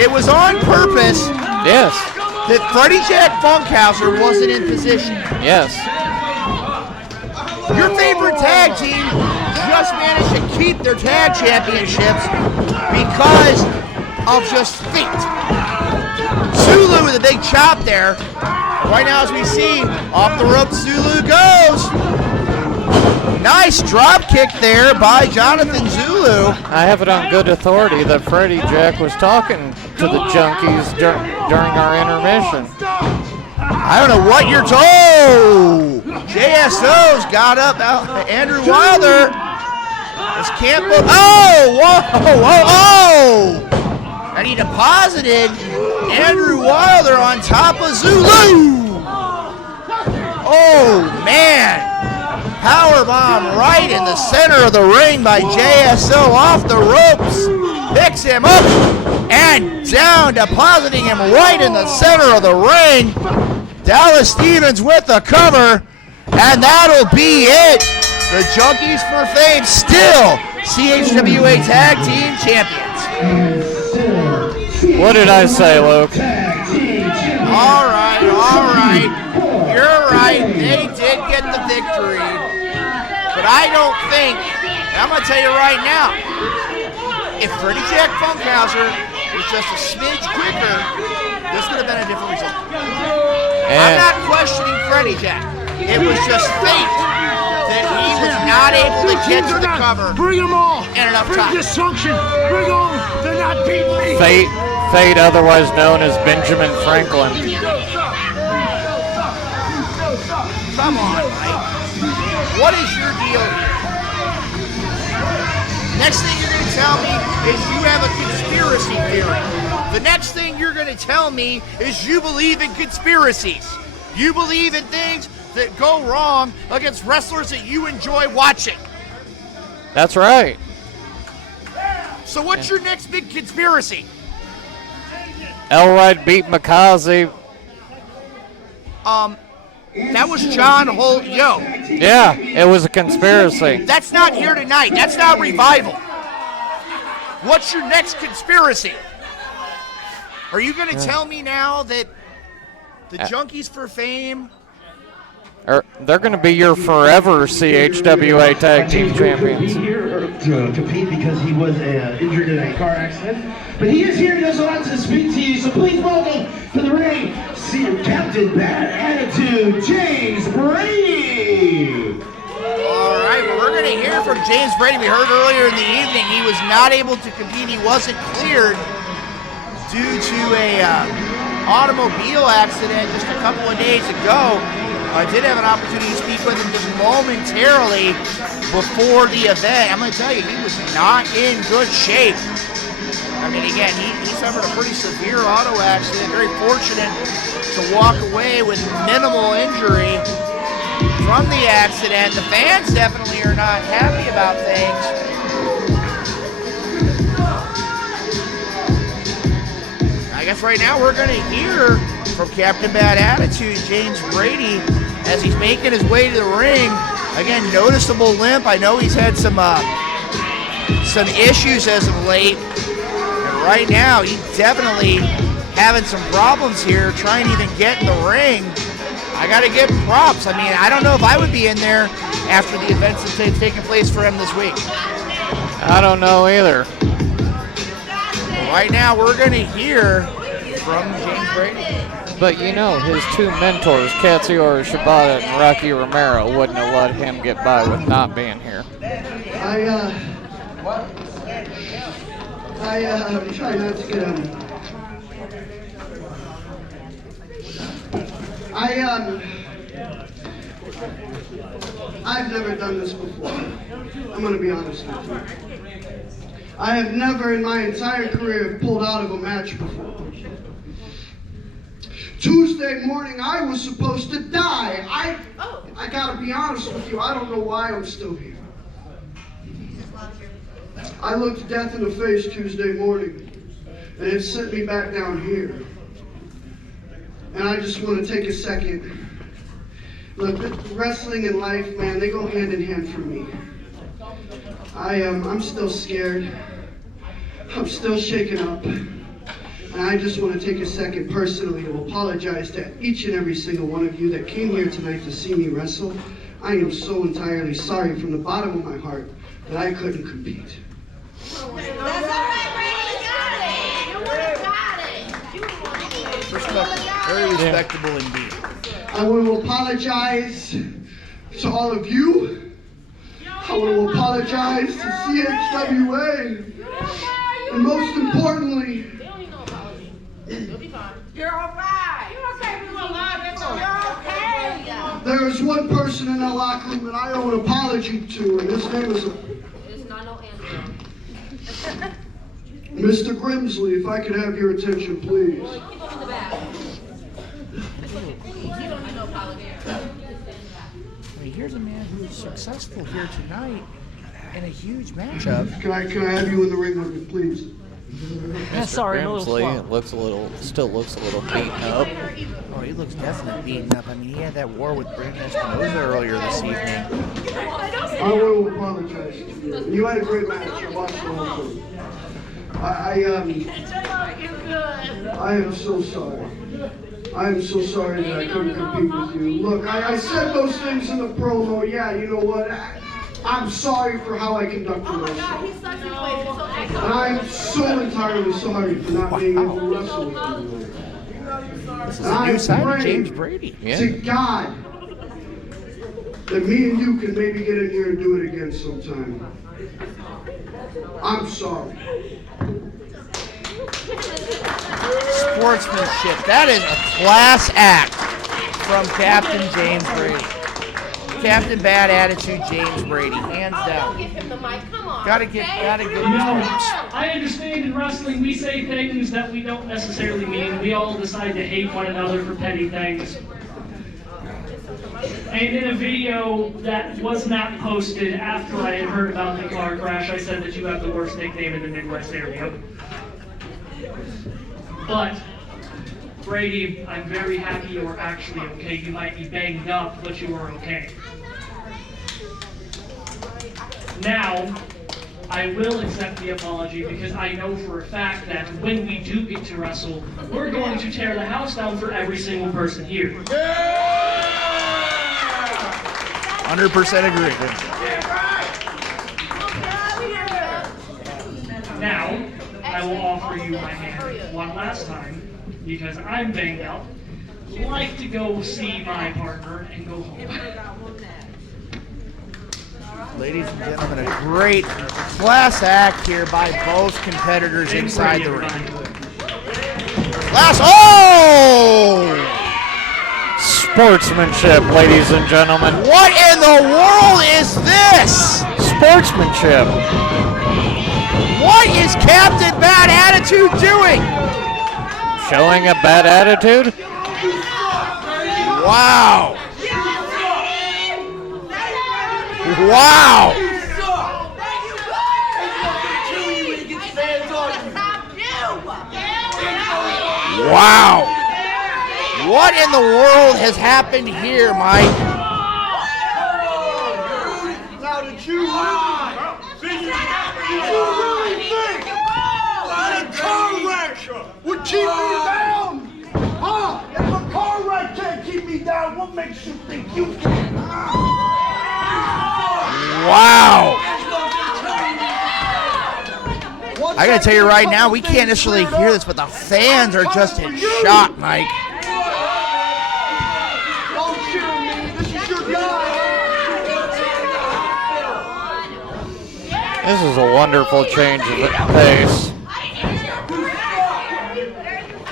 It was on purpose. Yes. That Freddie Jack Funkhauser wasn't in position. Yes. Your favorite tag team just managed to keep their tag championships because of just fate. Zulu with a big chop there. Right now, as we see, off the rope, Zulu goes. Nice drop kick there by Jonathan Zulu. I have it on good authority that Freddie Jack was talking to the Junkies during our intermission. I don't know what you're told. JSO's got up out Andrew Wilder. This can't look. Oh, whoa. And he deposited Andrew Wilder on top of Zulu. Oh, man. Powerbomb right in the center of the ring by JSO off the ropes. Picks him up and down, depositing him right in the center of the ring. Dallas Stevens with the cover, and that'll be it. The Junkies for Fame still CHWA Tag Team Champions. What did I say, Luke? All right. You're right. They did get the victory. But I don't think, and I'm going to tell you right now, if Freddie Jack Funkhauser was just a smidge quicker, this would have been a different result. I'm not questioning Freddie Jack. It was just fate that he was not able to get to the cover. Bring them all. And enough Bring time. dysfunction. Bring them. They're not beating me. Fate, otherwise known as Benjamin Franklin. Come on, Mike. What is your deal here? Next thing you're going to tell me is you have a conspiracy theory. The next thing you're going to tell me is you believe in conspiracies. You believe in things that go wrong against wrestlers that you enjoy watching. That's right. So what's your next big conspiracy? Elroy beat Makazi. That was John Holt Yo. Yeah, it was a conspiracy. That's not here tonight. That's not Revival. What's your next conspiracy? Are you going to tell me now that the Junkies for Fame... They're going to be your forever CHWA Tag Team Champions. Here to compete because he was injured in a car accident. But he is here, he doesn't want to speak to you, so please welcome to the ring, Captain Bad Attitude, James Brady. All right, well, we're going to hear from James Brady. We heard earlier in the evening he was not able to compete. He wasn't cleared due to a automobile accident just a couple of days ago. I did have an opportunity to speak with him just momentarily before the event. I'm going to tell you, he was not in good shape. I mean, again, he suffered a pretty severe auto accident. Very fortunate to walk away with minimal injury from the accident. The fans definitely are not happy about things. I guess right now we're going to hear from Captain Bad Attitude, James Brady, as he's making his way to the ring. Again, noticeable limp. I know he's had some issues as of late. And right now, he's definitely having some problems here, trying to even get in the ring. I got to give him props. I mean, I don't know if I would be in there after the events that have taken place for him this week. I don't know either. Right now, we're going to hear from James Brady. But you know, his two mentors, Katsuyori Shibata and Rocky Romero, wouldn't have let him get by with not being here. I'm trying not to get I've never done this before. I'm going to be honest with you. I have never in my entire career pulled out of a match before. Tuesday morning, I was supposed to die. I gotta be honest with you, I don't know why I'm still here. I looked death in the face Tuesday morning, and it sent me back down here. And I just want to take a second. Look, wrestling and life, man, they go hand in hand for me. I'm still scared. I'm still shaken up. And I just want to take a second personally to apologize to each and every single one of you that came here tonight to see me wrestle. I am so entirely sorry from the bottom of my heart that I couldn't compete. That's all right, Brady. You got it. Very respectable indeed. I want to apologize to all of you. I want to apologize to CHWA. And most importantly, You're all right. You're okay. You're okay. there is one person in that locker room that I owe an apology to, and his name is It's not no answer. Mr. Grimsley. If I could have your attention, please. Keep him in the back. You don't need no apology. I mean, here's a man who is successful here tonight in a huge matchup. Can I have you in the ring with me, please? Sorry, a little Grimsley slow. still looks a little beaten up. Oh, he looks definitely beaten up. I mean, he had that war with Brady Espinosa earlier this evening. I want to apologize to you. You had a great match. I watched the whole thing. I am so sorry. I am so sorry that I couldn't compete with you. Look, I said those things in the promo. Yeah, you know what? I'm sorry for how I conducted myself. He's such a waste. It's okay. And I'm so entirely sorry for not being able to wrestle with you. This is a new side of James Brady. To God then me and you can maybe get in here and do it again sometime. I'm sorry. Sportsmanship. That is a class act from Captain James Brady. Captain Bad Attitude James Brady, hands down. Give him the mic. Come on. Gotta get I understand in wrestling we say things that we don't necessarily mean. We all decide to hate one another for petty things. And in a video that was not posted after I had heard about the car crash, I said that you have the worst nickname in the Midwest area. But, Brady, I'm very happy you're actually okay. You might be banged up, but you are okay. Now, I will accept the apology because I know for a fact that when we do get to wrestle, we're going to tear the house down for every single person here. 100% agree. Now, I will offer you my hand one last time because I'm banged up. Like to go see my partner and go home. Ladies and gentlemen, a great class act here by both competitors inside the ring. Sportsmanship, ladies and gentlemen. What in the world is this? Sportsmanship. What is Captain Bad Attitude doing? Showing a bad attitude? Wow. Wow. Wow. What in the world has happened here, Mike? Now did you really think that a car wreck would keep me down? Huh? If a car wreck can't keep me down, what makes you think you can? Wow. I gotta tell you right now, we can't necessarily hear this, but the fans are just in shock, Mike. Don't shit on me. This is your guy. This is a wonderful change of pace.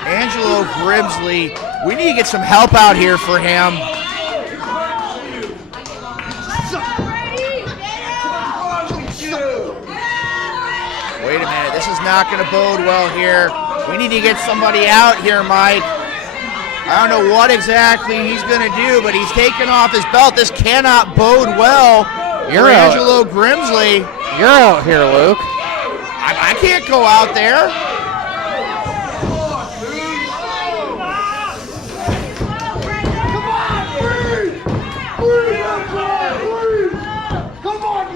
Angelo Grimsley, we need to get some help out here for him. Wait a minute, this is not going to bode well here. We need to get somebody out here, Mike. I don't know what exactly he's going to do, but he's taken off his belt. This cannot bode well for Angelo Grimsley. You're out here, Luke. I can't go out there.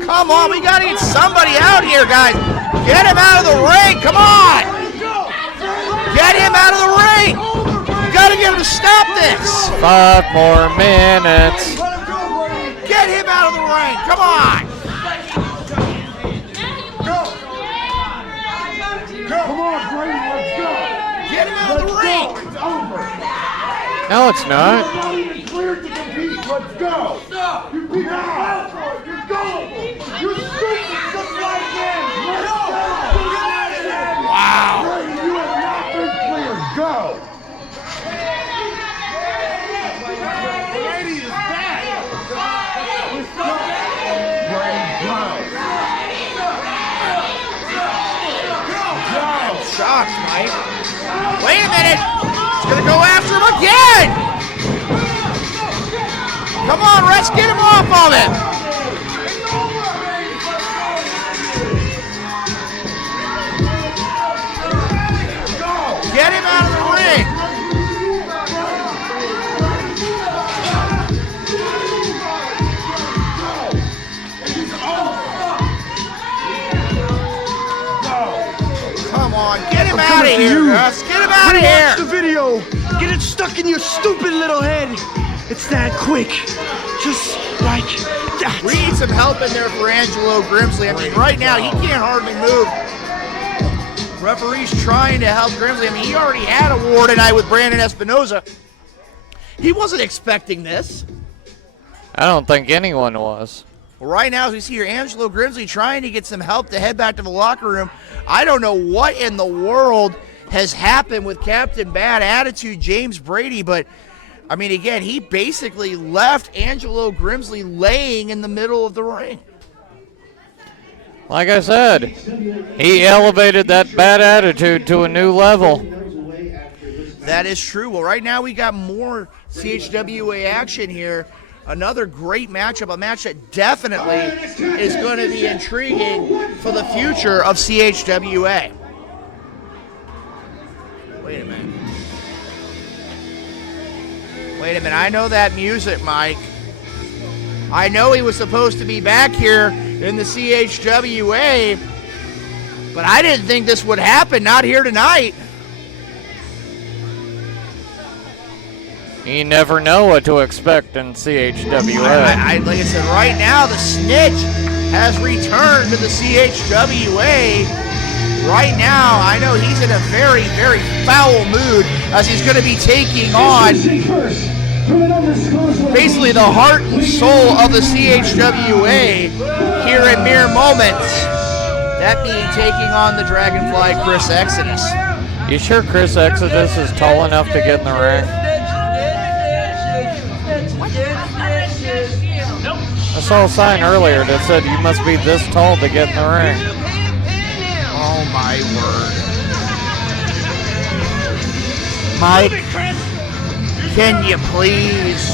Come on, we got to get somebody out here, guys. Get him out of the ring, come on! Get him out of the ring! You gotta get him to stop this! 5 more minutes. Get him out of the ring, come on! Come on, Brady, let's go. Get him out of the ring! It's over. No, it's not. You're not even cleared to compete. Let's go. You beat out. You're gullible. You're stupid just like him. Let's go. Wow! Brady, you have not been cleared. Go. Brady is back. Let's go. Brady, go. I'm shocked, Mike. Wait a minute! He's gonna go after him again! Come on, Rex, get him off of him! Get him out of the ring! Come on, get him out of here, Russ! Get him out of here! Watch the video. Get it stuck in your stupid little head. It's that quick. Just like that. We need some help in there for Angelo Grimsley. I mean, right now, he can't hardly move. Referee's trying to help Grimsley. I mean, he already had a war tonight with Brandon Espinosa. He wasn't expecting this. I don't think anyone was. Well, right now, as we see here, Angelo Grimsley trying to get some help to head back to the locker room. I don't know what in the world has happened with Captain Bad Attitude James Brady, but, I mean, again, he basically left Angelo Grimsley laying in the middle of the ring. Like I said, he elevated that bad attitude to a new level. That is true. Well, right now we got more CHWA action here. Another great matchup, a match that definitely is going to be intriguing for the future of CHWA. Wait a minute. Wait a minute. I know that music, Mike. I know he was supposed to be back here in the CHWA, but I didn't think this would happen, not here tonight. You never know what to expect in CHWA. Like I said, right now the Snitch has returned to the CHWA. Right now, I know he's in a very, very foul mood as he's going to be taking on basically the heart and soul of the CHWA here in mere moments. That being taking on the Dragonfly Chris Exodus. You sure Chris Exodus is tall enough to get in the ring? I saw a sign earlier that said you must be this tall to get in the ring. Oh my word. Mike, can you please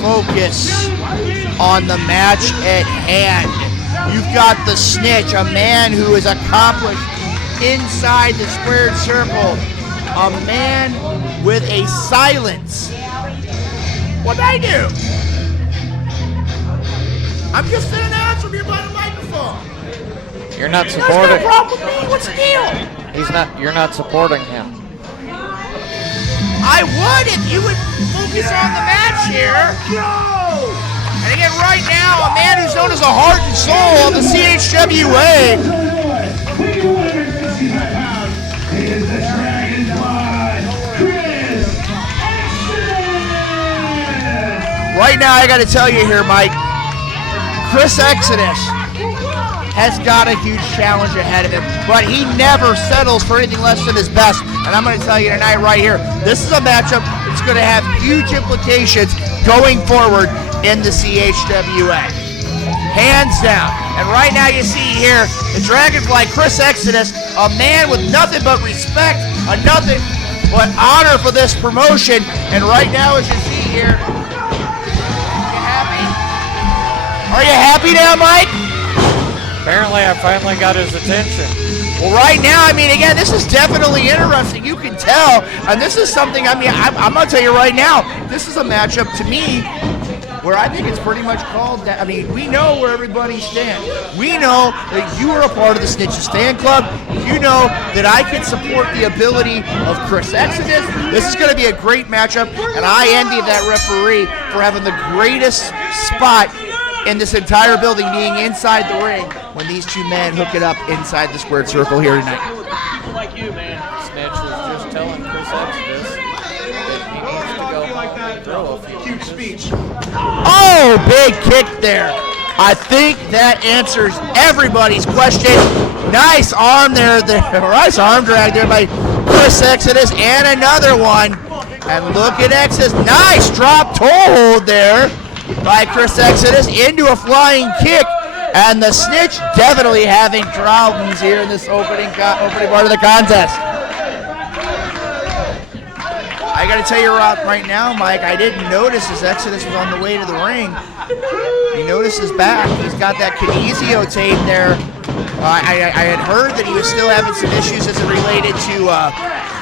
focus on the match at hand? You've got the Snitch, a man who is accomplished inside the squared circle. A man with a silence. What'd I do? I'm just an announcer here by the microphone. You're not There's supporting. no problem with me. What's the deal? You're not supporting him. I would if you would focus on the match here. And again, right now, a man who's known as the heart and soul of the CHWA. Right now, I got to tell you here, Mike, Chris Exodus has got a huge challenge ahead of him, but he never settles for anything less than his best. And I'm going to tell you tonight right here, this is a matchup that's going to have huge implications going forward in the CHWA. Hands down. And right now you see here, the Dragonfly Chris Exodus, a man with nothing but respect, nothing but honor for this promotion. And right now, as you see here, are you happy now, Mike? Apparently, I finally got his attention. Well, right now, I mean, again, this is definitely interesting. You can tell, and this is something, I mean, I'm going to tell you right now, this is a matchup to me where I think it's pretty much called that. I mean, we know where everybody stands. We know that you are a part of the Snitches fan club. You know that I can support the ability of Chris Exodus. This is going to be a great matchup, and I envy that referee for having the greatest spot in this entire building, being inside the ring when these two men hook it up inside the squared circle here tonight. Like you, man. Snitch was just telling Chris Exodus that he needs to go home and throw a few punches. Oh, big kick there. I think that answers everybody's question. Nice arm there. Nice arm drag there by Chris Exodus, and another one. And look at Exodus. Nice drop toe hold there by Chris Exodus into a flying kick, and the Snitch definitely having problems here in this opening part of the contest. I got to tell you right now, Mike, I didn't notice as Exodus was on the way to the ring. You notice his back. He's got that kinesio tape there. I had heard that he was still having some issues as it related to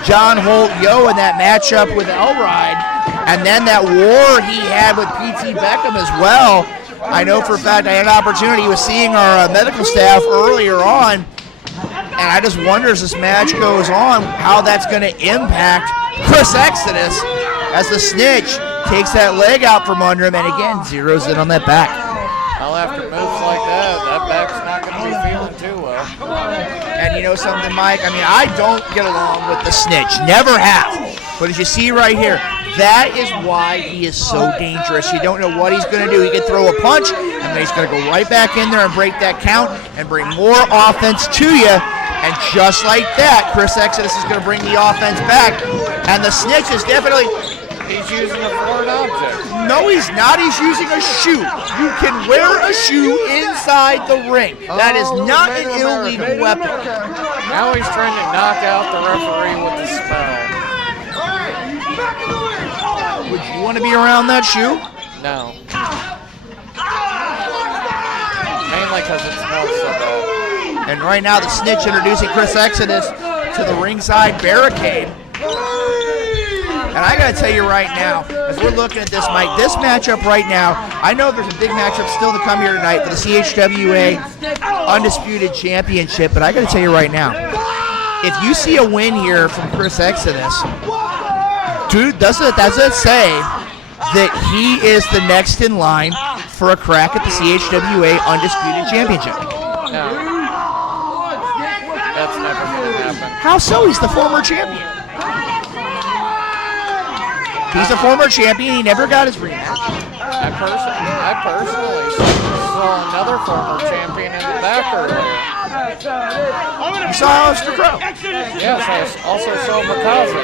John Holt Yo in that matchup with Elride. And then that war he had with P.T. Beckham as well. I know for a fact I had an opportunity with seeing our medical staff earlier on. And I just wonder as this match goes on how that's going to impact Chris Exodus as the Snitch takes that leg out from under him and again zeroes in on that back. Well, after moves like that back's not going to be feeling too well. And you know something, Mike? I mean, I don't get along with the Snitch. Never have. But as you see right here, That is why he is so dangerous. You don't know what he's going to do. He can throw a punch, and then he's going to go right back in there and break that count and bring more offense to you. And just like that, Chris Exodus is going to bring the offense back. And the Snitch is definitely... He's using a foreign object. No, he's not. He's using a shoe. You can wear a shoe inside the ring. That is not an illegal weapon. Now he's trying to knock out the referee with the spell. Would you want to be around that shoe? No. Mainly because it smells so bad. And right now the Snitch introducing Chris Exodus to the ringside barricade. And I got to tell you right now, as we're looking at this, Mike, this matchup right now, I know there's a big matchup still to come here tonight for the CHWA Undisputed Championship, but I got to tell you right now, if you see a win here from Chris Exodus, dude, does it say that he is the next in line for a crack at the CHWA Undisputed Championship? No. That's never going to happen. How so? He's the former champion. He's a former champion. He never got his rematch. I personally saw another former champion in the back earlier. You saw Alister Crow? Yes, I also saw Makazi.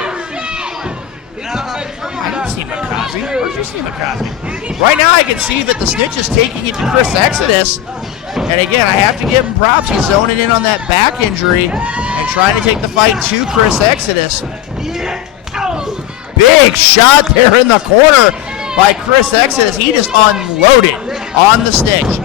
I didn't see Makazi. Where'd you see Makazi? Right now I can see that the Snitch is taking it to Chris Exodus. And again, I have to give him props. He's zoning in on that back injury and trying to take the fight to Chris Exodus. Big shot there in the corner by Chris Exodus. He just unloaded on the Snitch.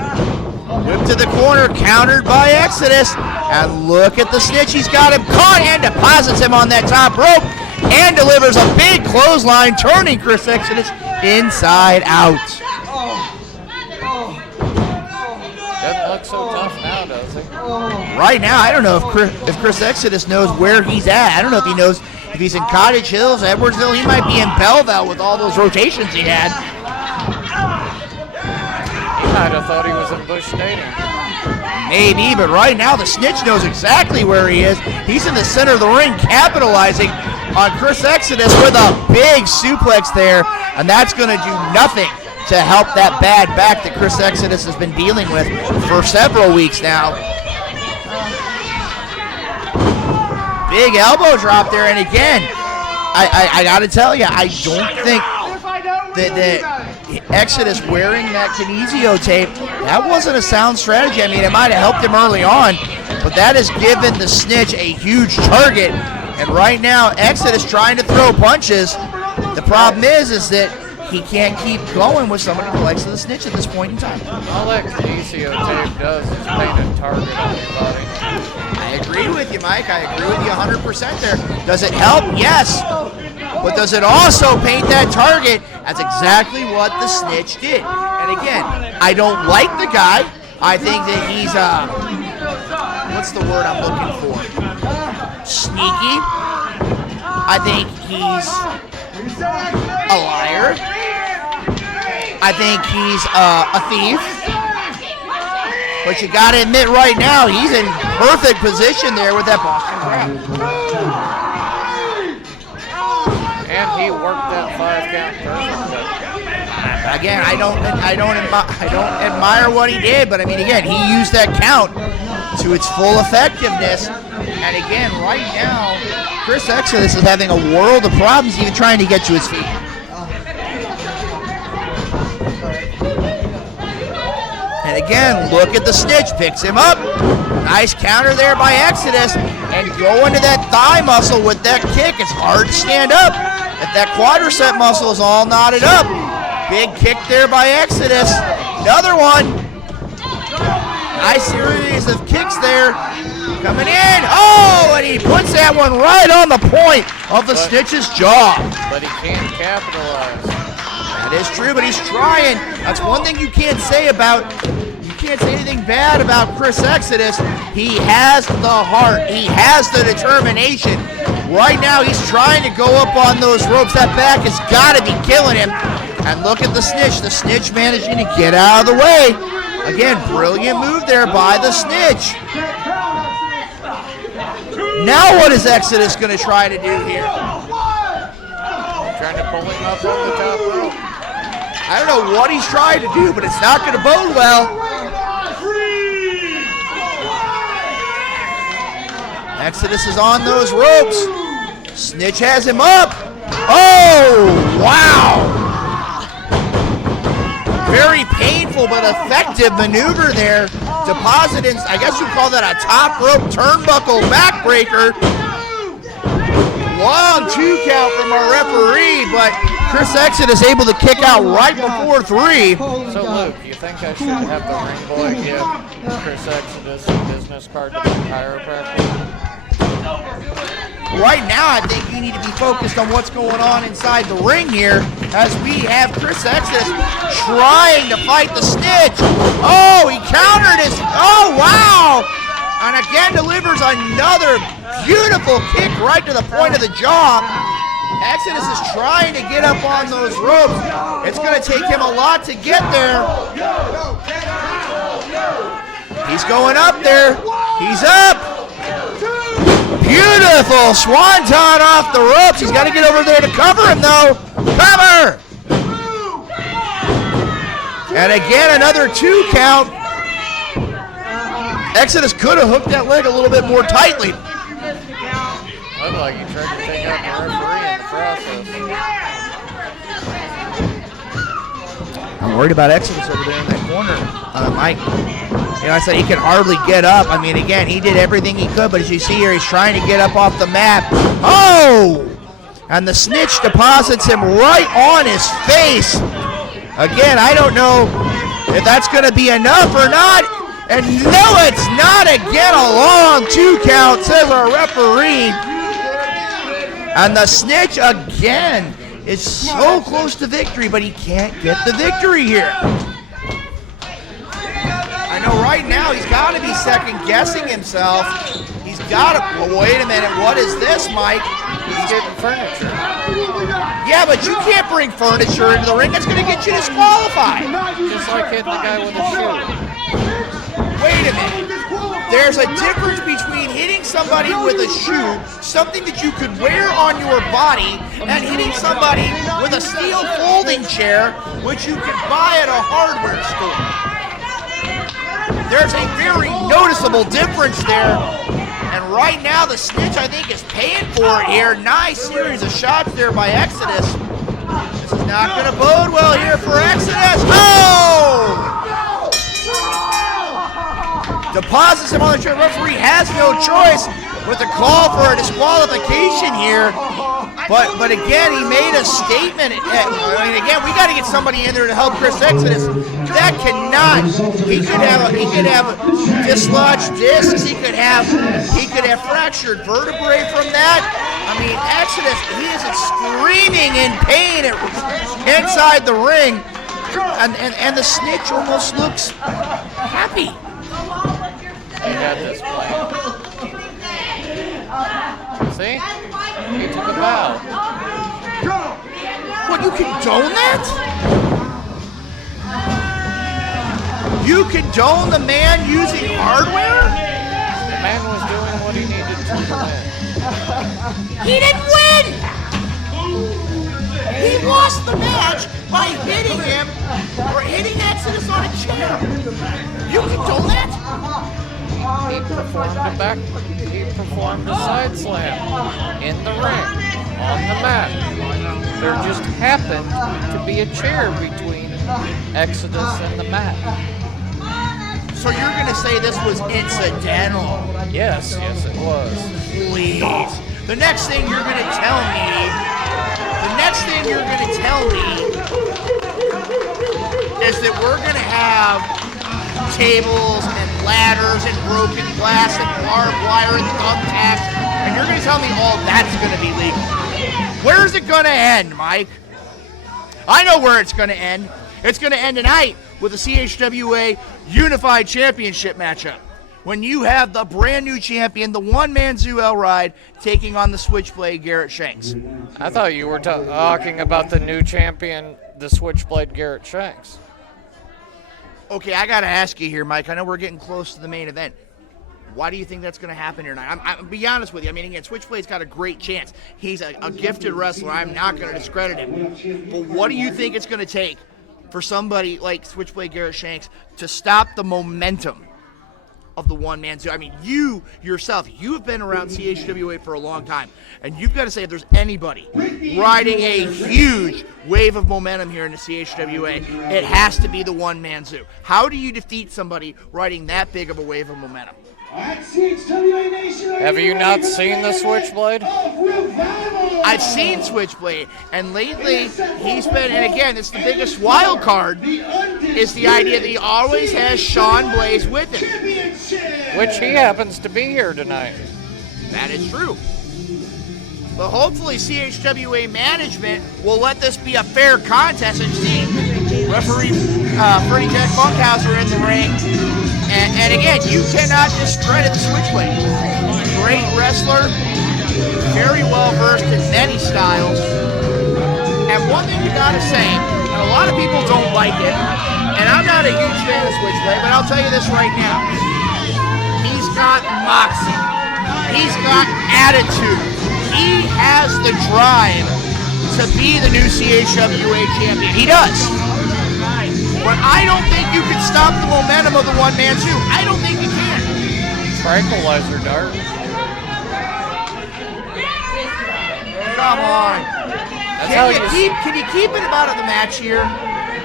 Whip to the corner, countered by Exodus. And look at the Snitch. He's got him caught and deposits him on that top rope and delivers a big clothesline, turning Chris Exodus inside out. Doesn't look so tough now, does he? Right now, I don't know if Chris Exodus knows where he's at. I don't know if he knows if he's in Cottage Hills, Edwardsville. He might be in Belleville with all those rotations he had. He might have thought he was in Busch Stadium. Maybe, but right now the Snitch knows exactly where he is. He's in the center of the ring, capitalizing on Chris Exodus with a big suplex there, and that's going to do nothing to help that bad back that Chris Exodus has been dealing with for several weeks now. Big elbow drop there, and again, I got to tell you, I don't think that Exodus wearing that kinesio tape, that wasn't a sound strategy. I mean, it might have helped him early on, but that has given the Snitch a huge target. And right now, Exodus trying to throw punches. The problem is that he can't keep going with somebody who likes the Snitch at this point in time. All that kinesio tape does is paint a target on anybody. I agree with you, Mike. I agree with you 100% there. Does it help? Yes. But does it also paint that target? That's exactly what the Snitch did. And again, I don't like the guy. I think that he's, what's the word I'm looking for? Sneaky. I think he's a liar. I think he's a thief. But you got to admit right now, he's in perfect position there with that Boston Crab. And he worked that 5 count perfectly. Again, I don't admire what he did, but I mean, again, he used that count to its full effectiveness. And again, right now, Chris Exodus is having a world of problems even trying to get to his feet. And again, look at the Snitch, picks him up. Nice counter there by Exodus, and go into that thigh muscle with that kick. It's hard to stand up if that quadricep muscle is all knotted up. Big kick there by Exodus. Another one. Nice series of kicks there. Coming in. Oh, and he puts that one right on the point of the Snitch's jaw. But he can't capitalize. That is true, but he's trying. That's one thing you can't say anything bad about Chris Exodus. He has the heart. He has the determination. Right now, he's trying to go up on those ropes. That back has got to be killing him. And look at the Snitch. The Snitch managing to get out of the way. Again, brilliant move there by the Snitch. Now what is Exodus going to try to do here? Try trying to pull him up on the top rope. I don't know what he's trying to do, but it's not going to bode well. Exodus is on those ropes. Snitch has him up. Oh, wow. Very painful but effective maneuver there. Depositing, I guess you'd call that a top rope turnbuckle backbreaker. Long 2 count from our referee, but Chris Exodus able to kick out right before 3. So Luke, you think I should have the ring boy give Chris Exodus a business card to the chiropractor? Right now, I think you need to be focused on what's going on inside the ring here as we have Chris Exodus trying to fight the Snitch. Oh, he countered his, oh, wow. And again delivers another beautiful kick right to the point of the jaw. Exodus is trying to get up on those ropes. It's going to take him a lot to get there. He's going up there. He's up. Beautiful swanton off the ropes. He's got to get over there to cover him, though. Cover! And again, another 2 count. Exodus could have hooked that leg a little bit more tightly. Looked like he tried to take out the referee in the process. I'm worried about Exodus over there in that corner. Mike, you know, I said he could hardly get up. I mean, again, he did everything he could, but as you see here, he's trying to get up off the mat. Oh! And the Snitch deposits him right on his face. Again, I don't know if that's going to be enough or not. And no, it's not. Again, a long 2 count, says our referee. And the Snitch, again, is so close to victory, but he can't get the victory here. I know right now he's got to be second-guessing himself. He's got to, well, wait a minute, what is this, Mike? He's getting furniture. Yeah, but you can't bring furniture into the ring. That's going to get you disqualified. Just like hitting the guy with a shoe. Wait a minute. There's a difference between hitting somebody with a shoe, something that you could wear on your body, and hitting somebody with a steel folding chair, which you could buy at a hardware store. There's a very noticeable difference there. And right now, the Snitch, I think, is paying for it here. Nice series of shots there by Exodus. This is not going to bode well here for Exodus. Oh! Deposits him on the chair. Referee has no choice but to call for a disqualification here. But again, he made a statement. I mean, again, we got to get somebody in there to help Chris Exodus. That cannot. He could have dislodged discs. He could have fractured vertebrae from that. I mean, Exodus, he is screaming in pain inside the ring, and the Snitch almost looks happy. He had this plan. See? He took a bow. What, you condone that? You condone the man using hardware? The man was doing what he needed to win. He didn't win! He lost the match by hitting him or hitting Exodus on a chair. You condone that? He performed a side slam in the ring, on the mat. There just happened to be a chair between Exodus and the mat. So you're going to say this was incidental? Yes, it was. Please. The next thing you're going to tell me is that we're going to have tables and ladders and broken glass and barbed wire and thumbtacks, and you're going to tell me all that's going to be legal. Where's it going to end, Mike? I know where it's going to end. It's going to end tonight with the CHWA Unified Championship matchup, when you have the brand new champion, the one-man Zuel Ride, taking on the Switchblade Garrett Shanks. I thought you were talking about the new champion, the Switchblade Garrett Shanks. Okay, I got to ask you here, Mike. I know we're getting close to the main event. Why do you think that's going to happen here tonight? I'm be honest with you. I mean, again, Switchblade's got a great chance. He's a gifted wrestler. I'm not going to discredit him. But what do you think it's going to take for somebody like Switchblade Garrett Shanks to stop the momentum of the one-man zoo? I mean, you yourself, you've been around CHWA for a long time, and you've got to say if there's anybody riding a huge wave of momentum here in the CHWA, it has to be the one-man zoo. How do you defeat somebody riding that big of a wave of momentum? Have you not seen the Switchblade? I've seen Switchblade, and lately he's been, and again, it's the biggest wild card, is the idea that he always has Sean Blaze with him. Which he happens to be here tonight. That is true. But hopefully CHWA management will let this be a fair contest and see referee Freddie Jack Funkhauser in the ring. And again, you cannot discredit the Switchblade. Great wrestler, very well versed in many styles. And one thing you gotta say, and a lot of people don't like it, and I'm not a huge fan of Switchblade, but I'll tell you this right now. He's got moxie. He's got attitude. He has the drive to be the new CHWA champion. He does. But I don't think you can stop the momentum of the one-man zoo. I don't think you can. Tranquilizer dart. Come on. Can you keep it out of the match here?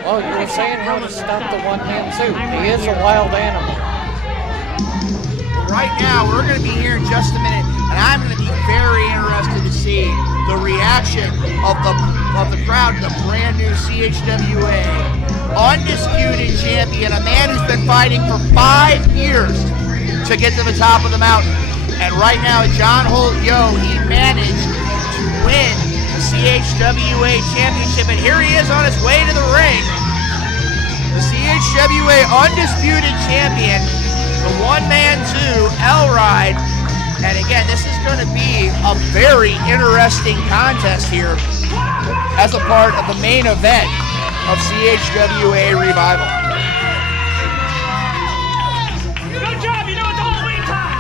Well, you were saying how to stop the one-man zoo. He is a wild animal. Right now, we're going to be here in just a minute, and I'm going to be very interested to see the reaction of the crowd to the brand new CHWA undisputed champion, a man who's been fighting for 5 years to get to the top of the mountain. And right now, John Holt Yo, he managed to win the CHWA championship, and here he is on his way to the ring. The CHWA undisputed champion, the one-man zoo, L-Ride. And again, this is going to be a very interesting contest here as a part of the main event of CHWA Revival. Good job, you know it's all win time.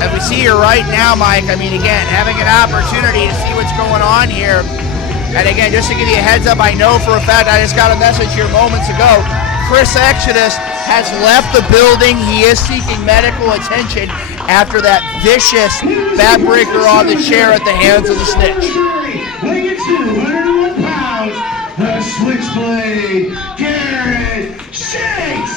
As we see here right now, Mike, I mean, again, having an opportunity to see what's going on here. And again, just to give you a heads up, I know for a fact, I just got a message here moments ago, Chris Exodus has left the building. He is seeking medical attention after that vicious backbreaker on the chair at the hands of the Snitch. Weighing in 201 pounds, the Switchblade, Garrett Shanks.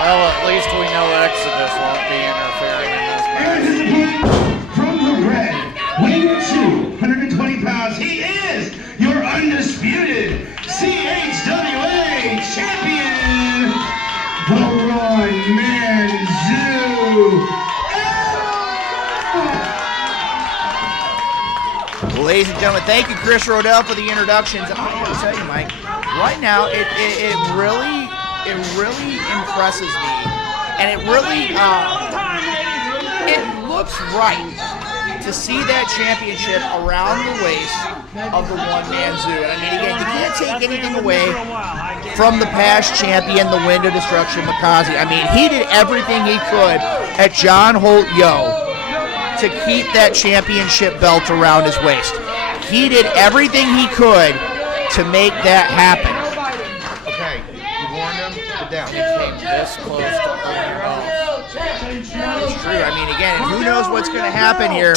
Well, at least we know Exodus won't be interfering in this match. And his opponent from the red, weighing in 220 pounds, he is your undisputed CHWA champion, the one-man zoo. Well, ladies and gentlemen, thank you, Chris Rodell, for the introductions. And I gotta tell you, Mike, right now it really impresses me, and it really it looks right to see that championship around the waist of the one-man zoo. And I mean, again, you can't take anything away from the past champion, the Wind of Destruction, Makazi. I mean, he did everything he could at John Holt Yo to keep that championship belt around his waist. He did everything he could to make that happen. Okay, you warned him, sit down. He came this close to pulling him off. It's true. I mean, again, who knows what's going to happen here.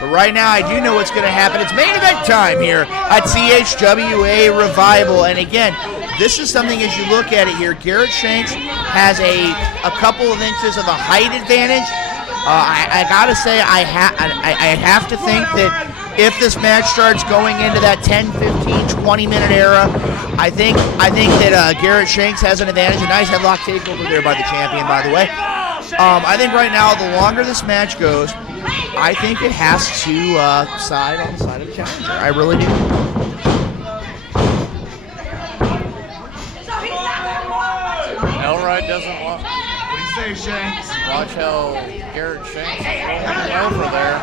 But right now, I do know what's going to happen. It's main event time here at CHWA Revival. And again, this is something as you look at it here. Garrett Shanks has a couple of inches of a height advantage. I got to say, I have to think that if this match starts going into that 10, 15, 20-minute era, I think that Garrett Shanks has an advantage. A nice headlock takeover there by the champion, by the way. I think right now, the longer this match goes, I think it has to side on the side of the challenger. I really do. Elride doesn't want. Watch how Garrett Shanks is rolling over there.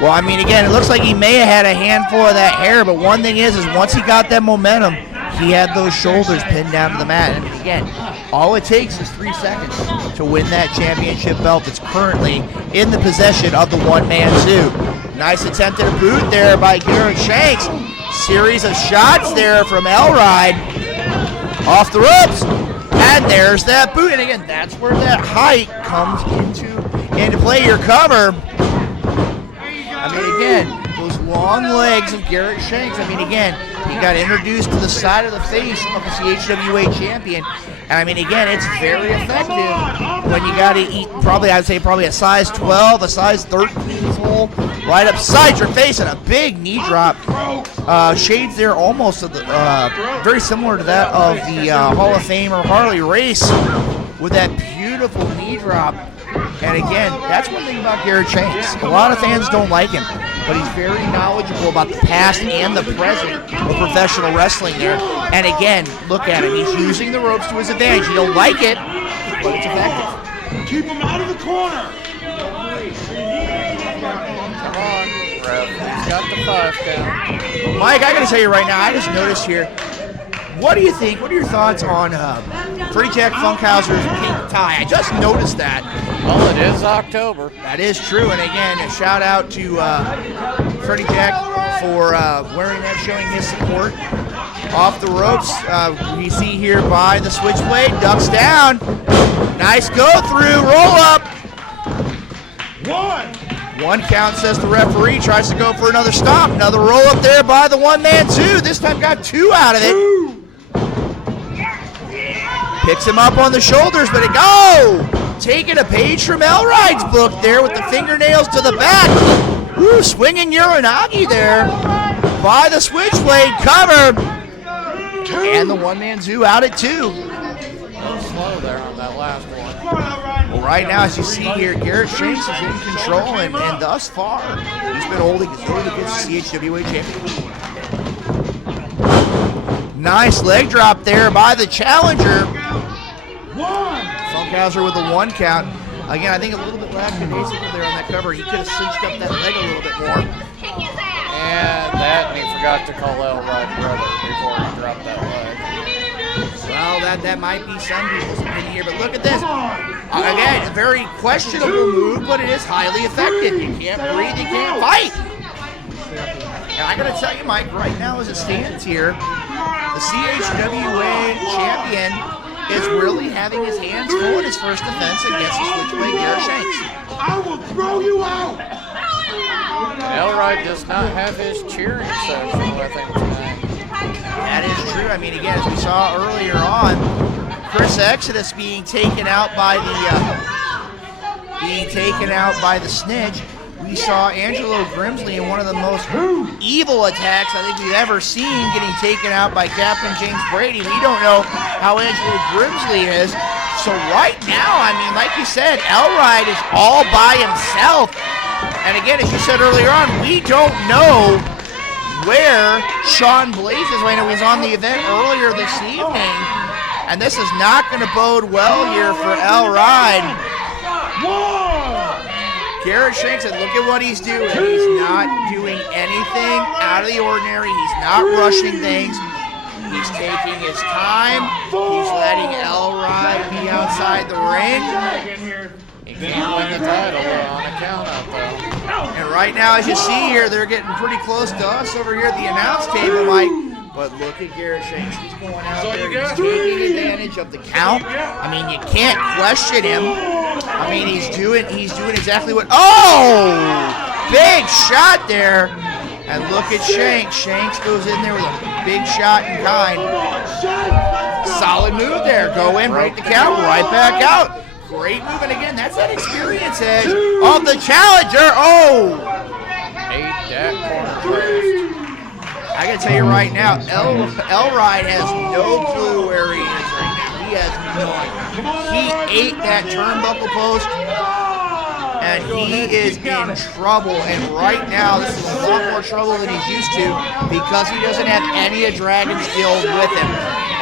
Well, I mean, again, it looks like he may have had a handful of that hair, but one thing is once he got that momentum, he had those shoulders pinned down to the mat. And again, all it takes is 3 seconds to win that championship belt that's currently in the possession of the one-man zoo. Nice attempt at a boot there by Garrett Shanks. Series of shots there from Elride. Off the ropes. And there's that boot. And again, that's where that height comes into play. Your cover. I mean, again, those long legs of Garrett Shanks. I mean, again, he got introduced to the side of the face of the CHWA champion. And I mean, again, it's very effective when you got to eat I'd say probably a size 12, a size 13 hole, right upside your face, and a big knee drop. Shades there almost of the, very similar to that of the Hall of Famer Harley Race with that beautiful knee drop. And again, that's one thing about Garrett Shanks. A lot of fans don't like him, but he's very knowledgeable about the past and the present of professional wrestling there. And again, look at him. He's using the ropes to his advantage. You don't like it, but it's effective. Keep him out of the corner. Come on, ref. He's got the 5 count. Mike, I got to tell you right now, I just noticed here, what do you think? What are your thoughts on Freddie Jack Funkhauser's pink tie? I just noticed that. Well, it is October. That is true. And again, a shout out to Freddie Jack for wearing that, showing his support. Off the ropes, we see here by the switchblade, ducks down. Nice go through, roll up. 1 count, says the referee. Tries to go for another stomp. Another roll up there by the one-man two. This time got 2 out of it. Picks him up on the shoulders, but it taking a page from Elride's book there with the fingernails to the back. Ooh, swinging Uranagi there by the switchblade cover. And the one-man zoo out at 2. A little slow there on that last one. Well, right now, as you see here, Garrett Shanks is in control, and thus far, he's been holding his own against the CHWA champion. Nice leg drop there by the challenger. Funkhauser with the 1 count. Again, I think a little bit lackadaisical there on that cover. He could have cinched up that leg a little bit more. And that, he forgot to call Elride brother before he dropped that leg. Well, that might be some people's opinion here, but look at this. Again, it's a very questionable move, but it is highly effective. You can't breathe, you can't fight. And I gotta tell you, Mike, right now as it stands here, the CHWA champion is really having his hands full in his first defense against the switchblade Garrett Shanks. I will throw you out. Elride does not have his cheering section with him tonight. That is true. I mean, again, as we saw earlier on, Chris Exodus being taken out by the Snitch. We saw Angelo Grimsley in one of the most evil attacks I think we've ever seen, getting taken out by Captain James Brady. We don't know how Angelo Grimsley is. So right now, I mean, like you said, Elride is all by himself. And again, as you said earlier on, we don't know where Sean Blaze is right now. He's on the event earlier this evening. And this is not going to bode well here for Elride. Garrett Shanks, and look at what he's doing. He's not doing anything out of the ordinary. He's not rushing things. He's taking his time. He's letting Elride be outside the ring. He can't win the title on a count out though. And right now, as you see here, they're getting pretty close to us over here at the announce table, Mike. But look at Garrett Shanks. He's going out there. He's taking advantage of the count. I mean, you can't question him. I mean, he's doing exactly what. Oh! Big shot there. And look at Shanks. Shanks goes in there with a big shot in kind. Solid move there. Go in, break the count, right back out. Great move. And again, that's that experience edge of the challenger. Oh! Ate that corner first. I gotta tell you right now, Elride has no clue where he is right now. He has no idea. He ate that turnbuckle post, and he is in trouble. And right now, this is a lot more trouble than he's used to because he doesn't have any of Dragon's Guild with him.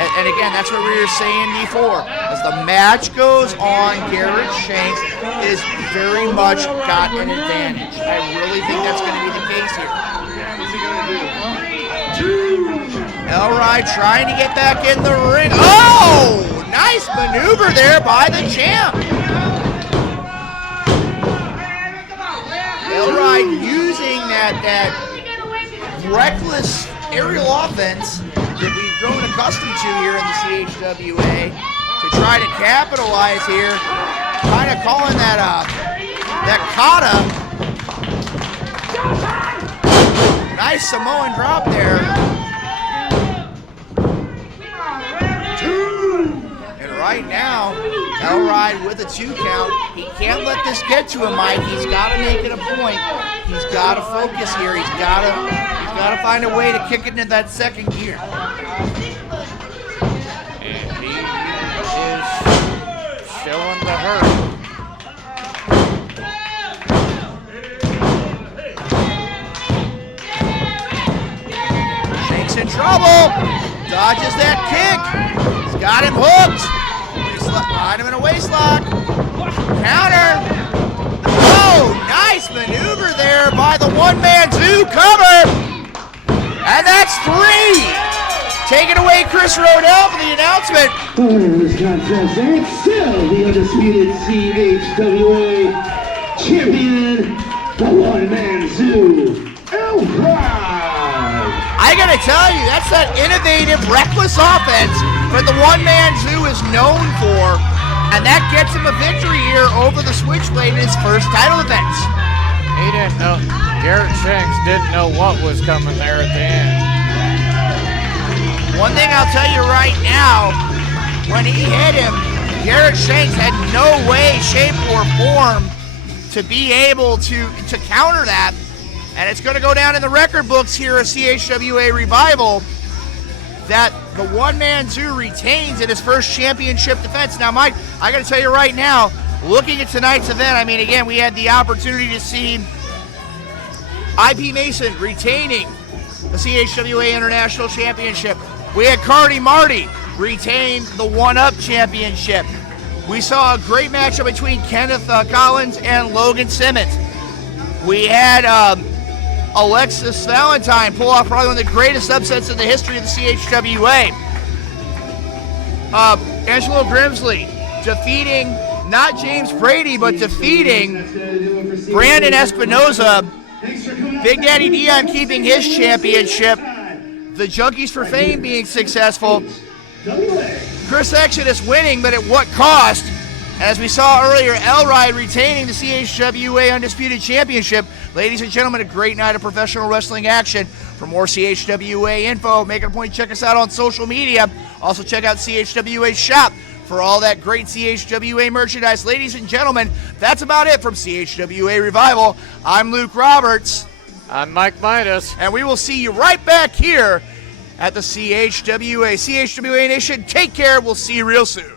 And again, that's what we were saying before. As the match goes on, Garrett Shanks is very much got an advantage. I really think that's going to be the case here. Elride trying to get back in the ring. Oh! Nice maneuver there by the champ. Elride using that reckless aerial offense that we've grown accustomed to here in the CHWA to try to capitalize here. Kind of calling that kata. Nice Samoan drop there. And right now, Elride with a 2 count. He can't let this get to him, Mike. He's got to make it a point. He's got to focus here. He's got to find a way to kick it into that second gear. And he is showing the hurt. Shanks in trouble. Dodges that kick. He's got him hooked. Behind him in a waistlock. Counter. Oh, nice maneuver there by the one-man zoo cover. And that's 3. Taking away Chris Rodell for the announcement. Winner of this contest and still the undisputed CHWA champion, the one-man zoo, Elride. I gotta tell you, that's that innovative, reckless offense that the one-man zoo is known for, and that gets him a victory here over the Switchblade in his first title defense. He didn't know. Garrett Shanks didn't know what was coming there at the end. One thing I'll tell you right now, when he hit him, Garrett Shanks had no way, shape, or form to be able to counter that. And it's going to go down in the record books here at CHWA Revival that the one-man zoo retains in his first championship defense. Now, Mike, I got to tell you right now, looking at tonight's event, I mean, again, we had the opportunity to see IP Mason retaining the CHWA International Championship. We had Cardi Marty retain the Oneup Championship. We saw a great matchup between Kenneth Collins and Logan Simmons. We had Alexis Valentine pull off probably one of the greatest upsets in the history of the CHWA. Angelo Grimsley defeating not James Brady, but defeating Brandon Espinosa. Big Daddy Dion keeping his championship. The Junkies for Fame being successful. Chris Exodus winning, but at what cost? As we saw earlier, Elride retaining the CHWA Undisputed Championship. Ladies and gentlemen, a great night of professional wrestling action. For more CHWA info, make it a point to check us out on social media. Also check out CHWA Shop for all that great CHWA merchandise. Ladies and gentlemen, that's about it from CHWA Revival. I'm Luke Roberts. I'm Mike Midas. And we will see you right back here at the CHWA. CHWA Nation, take care. We'll see you real soon.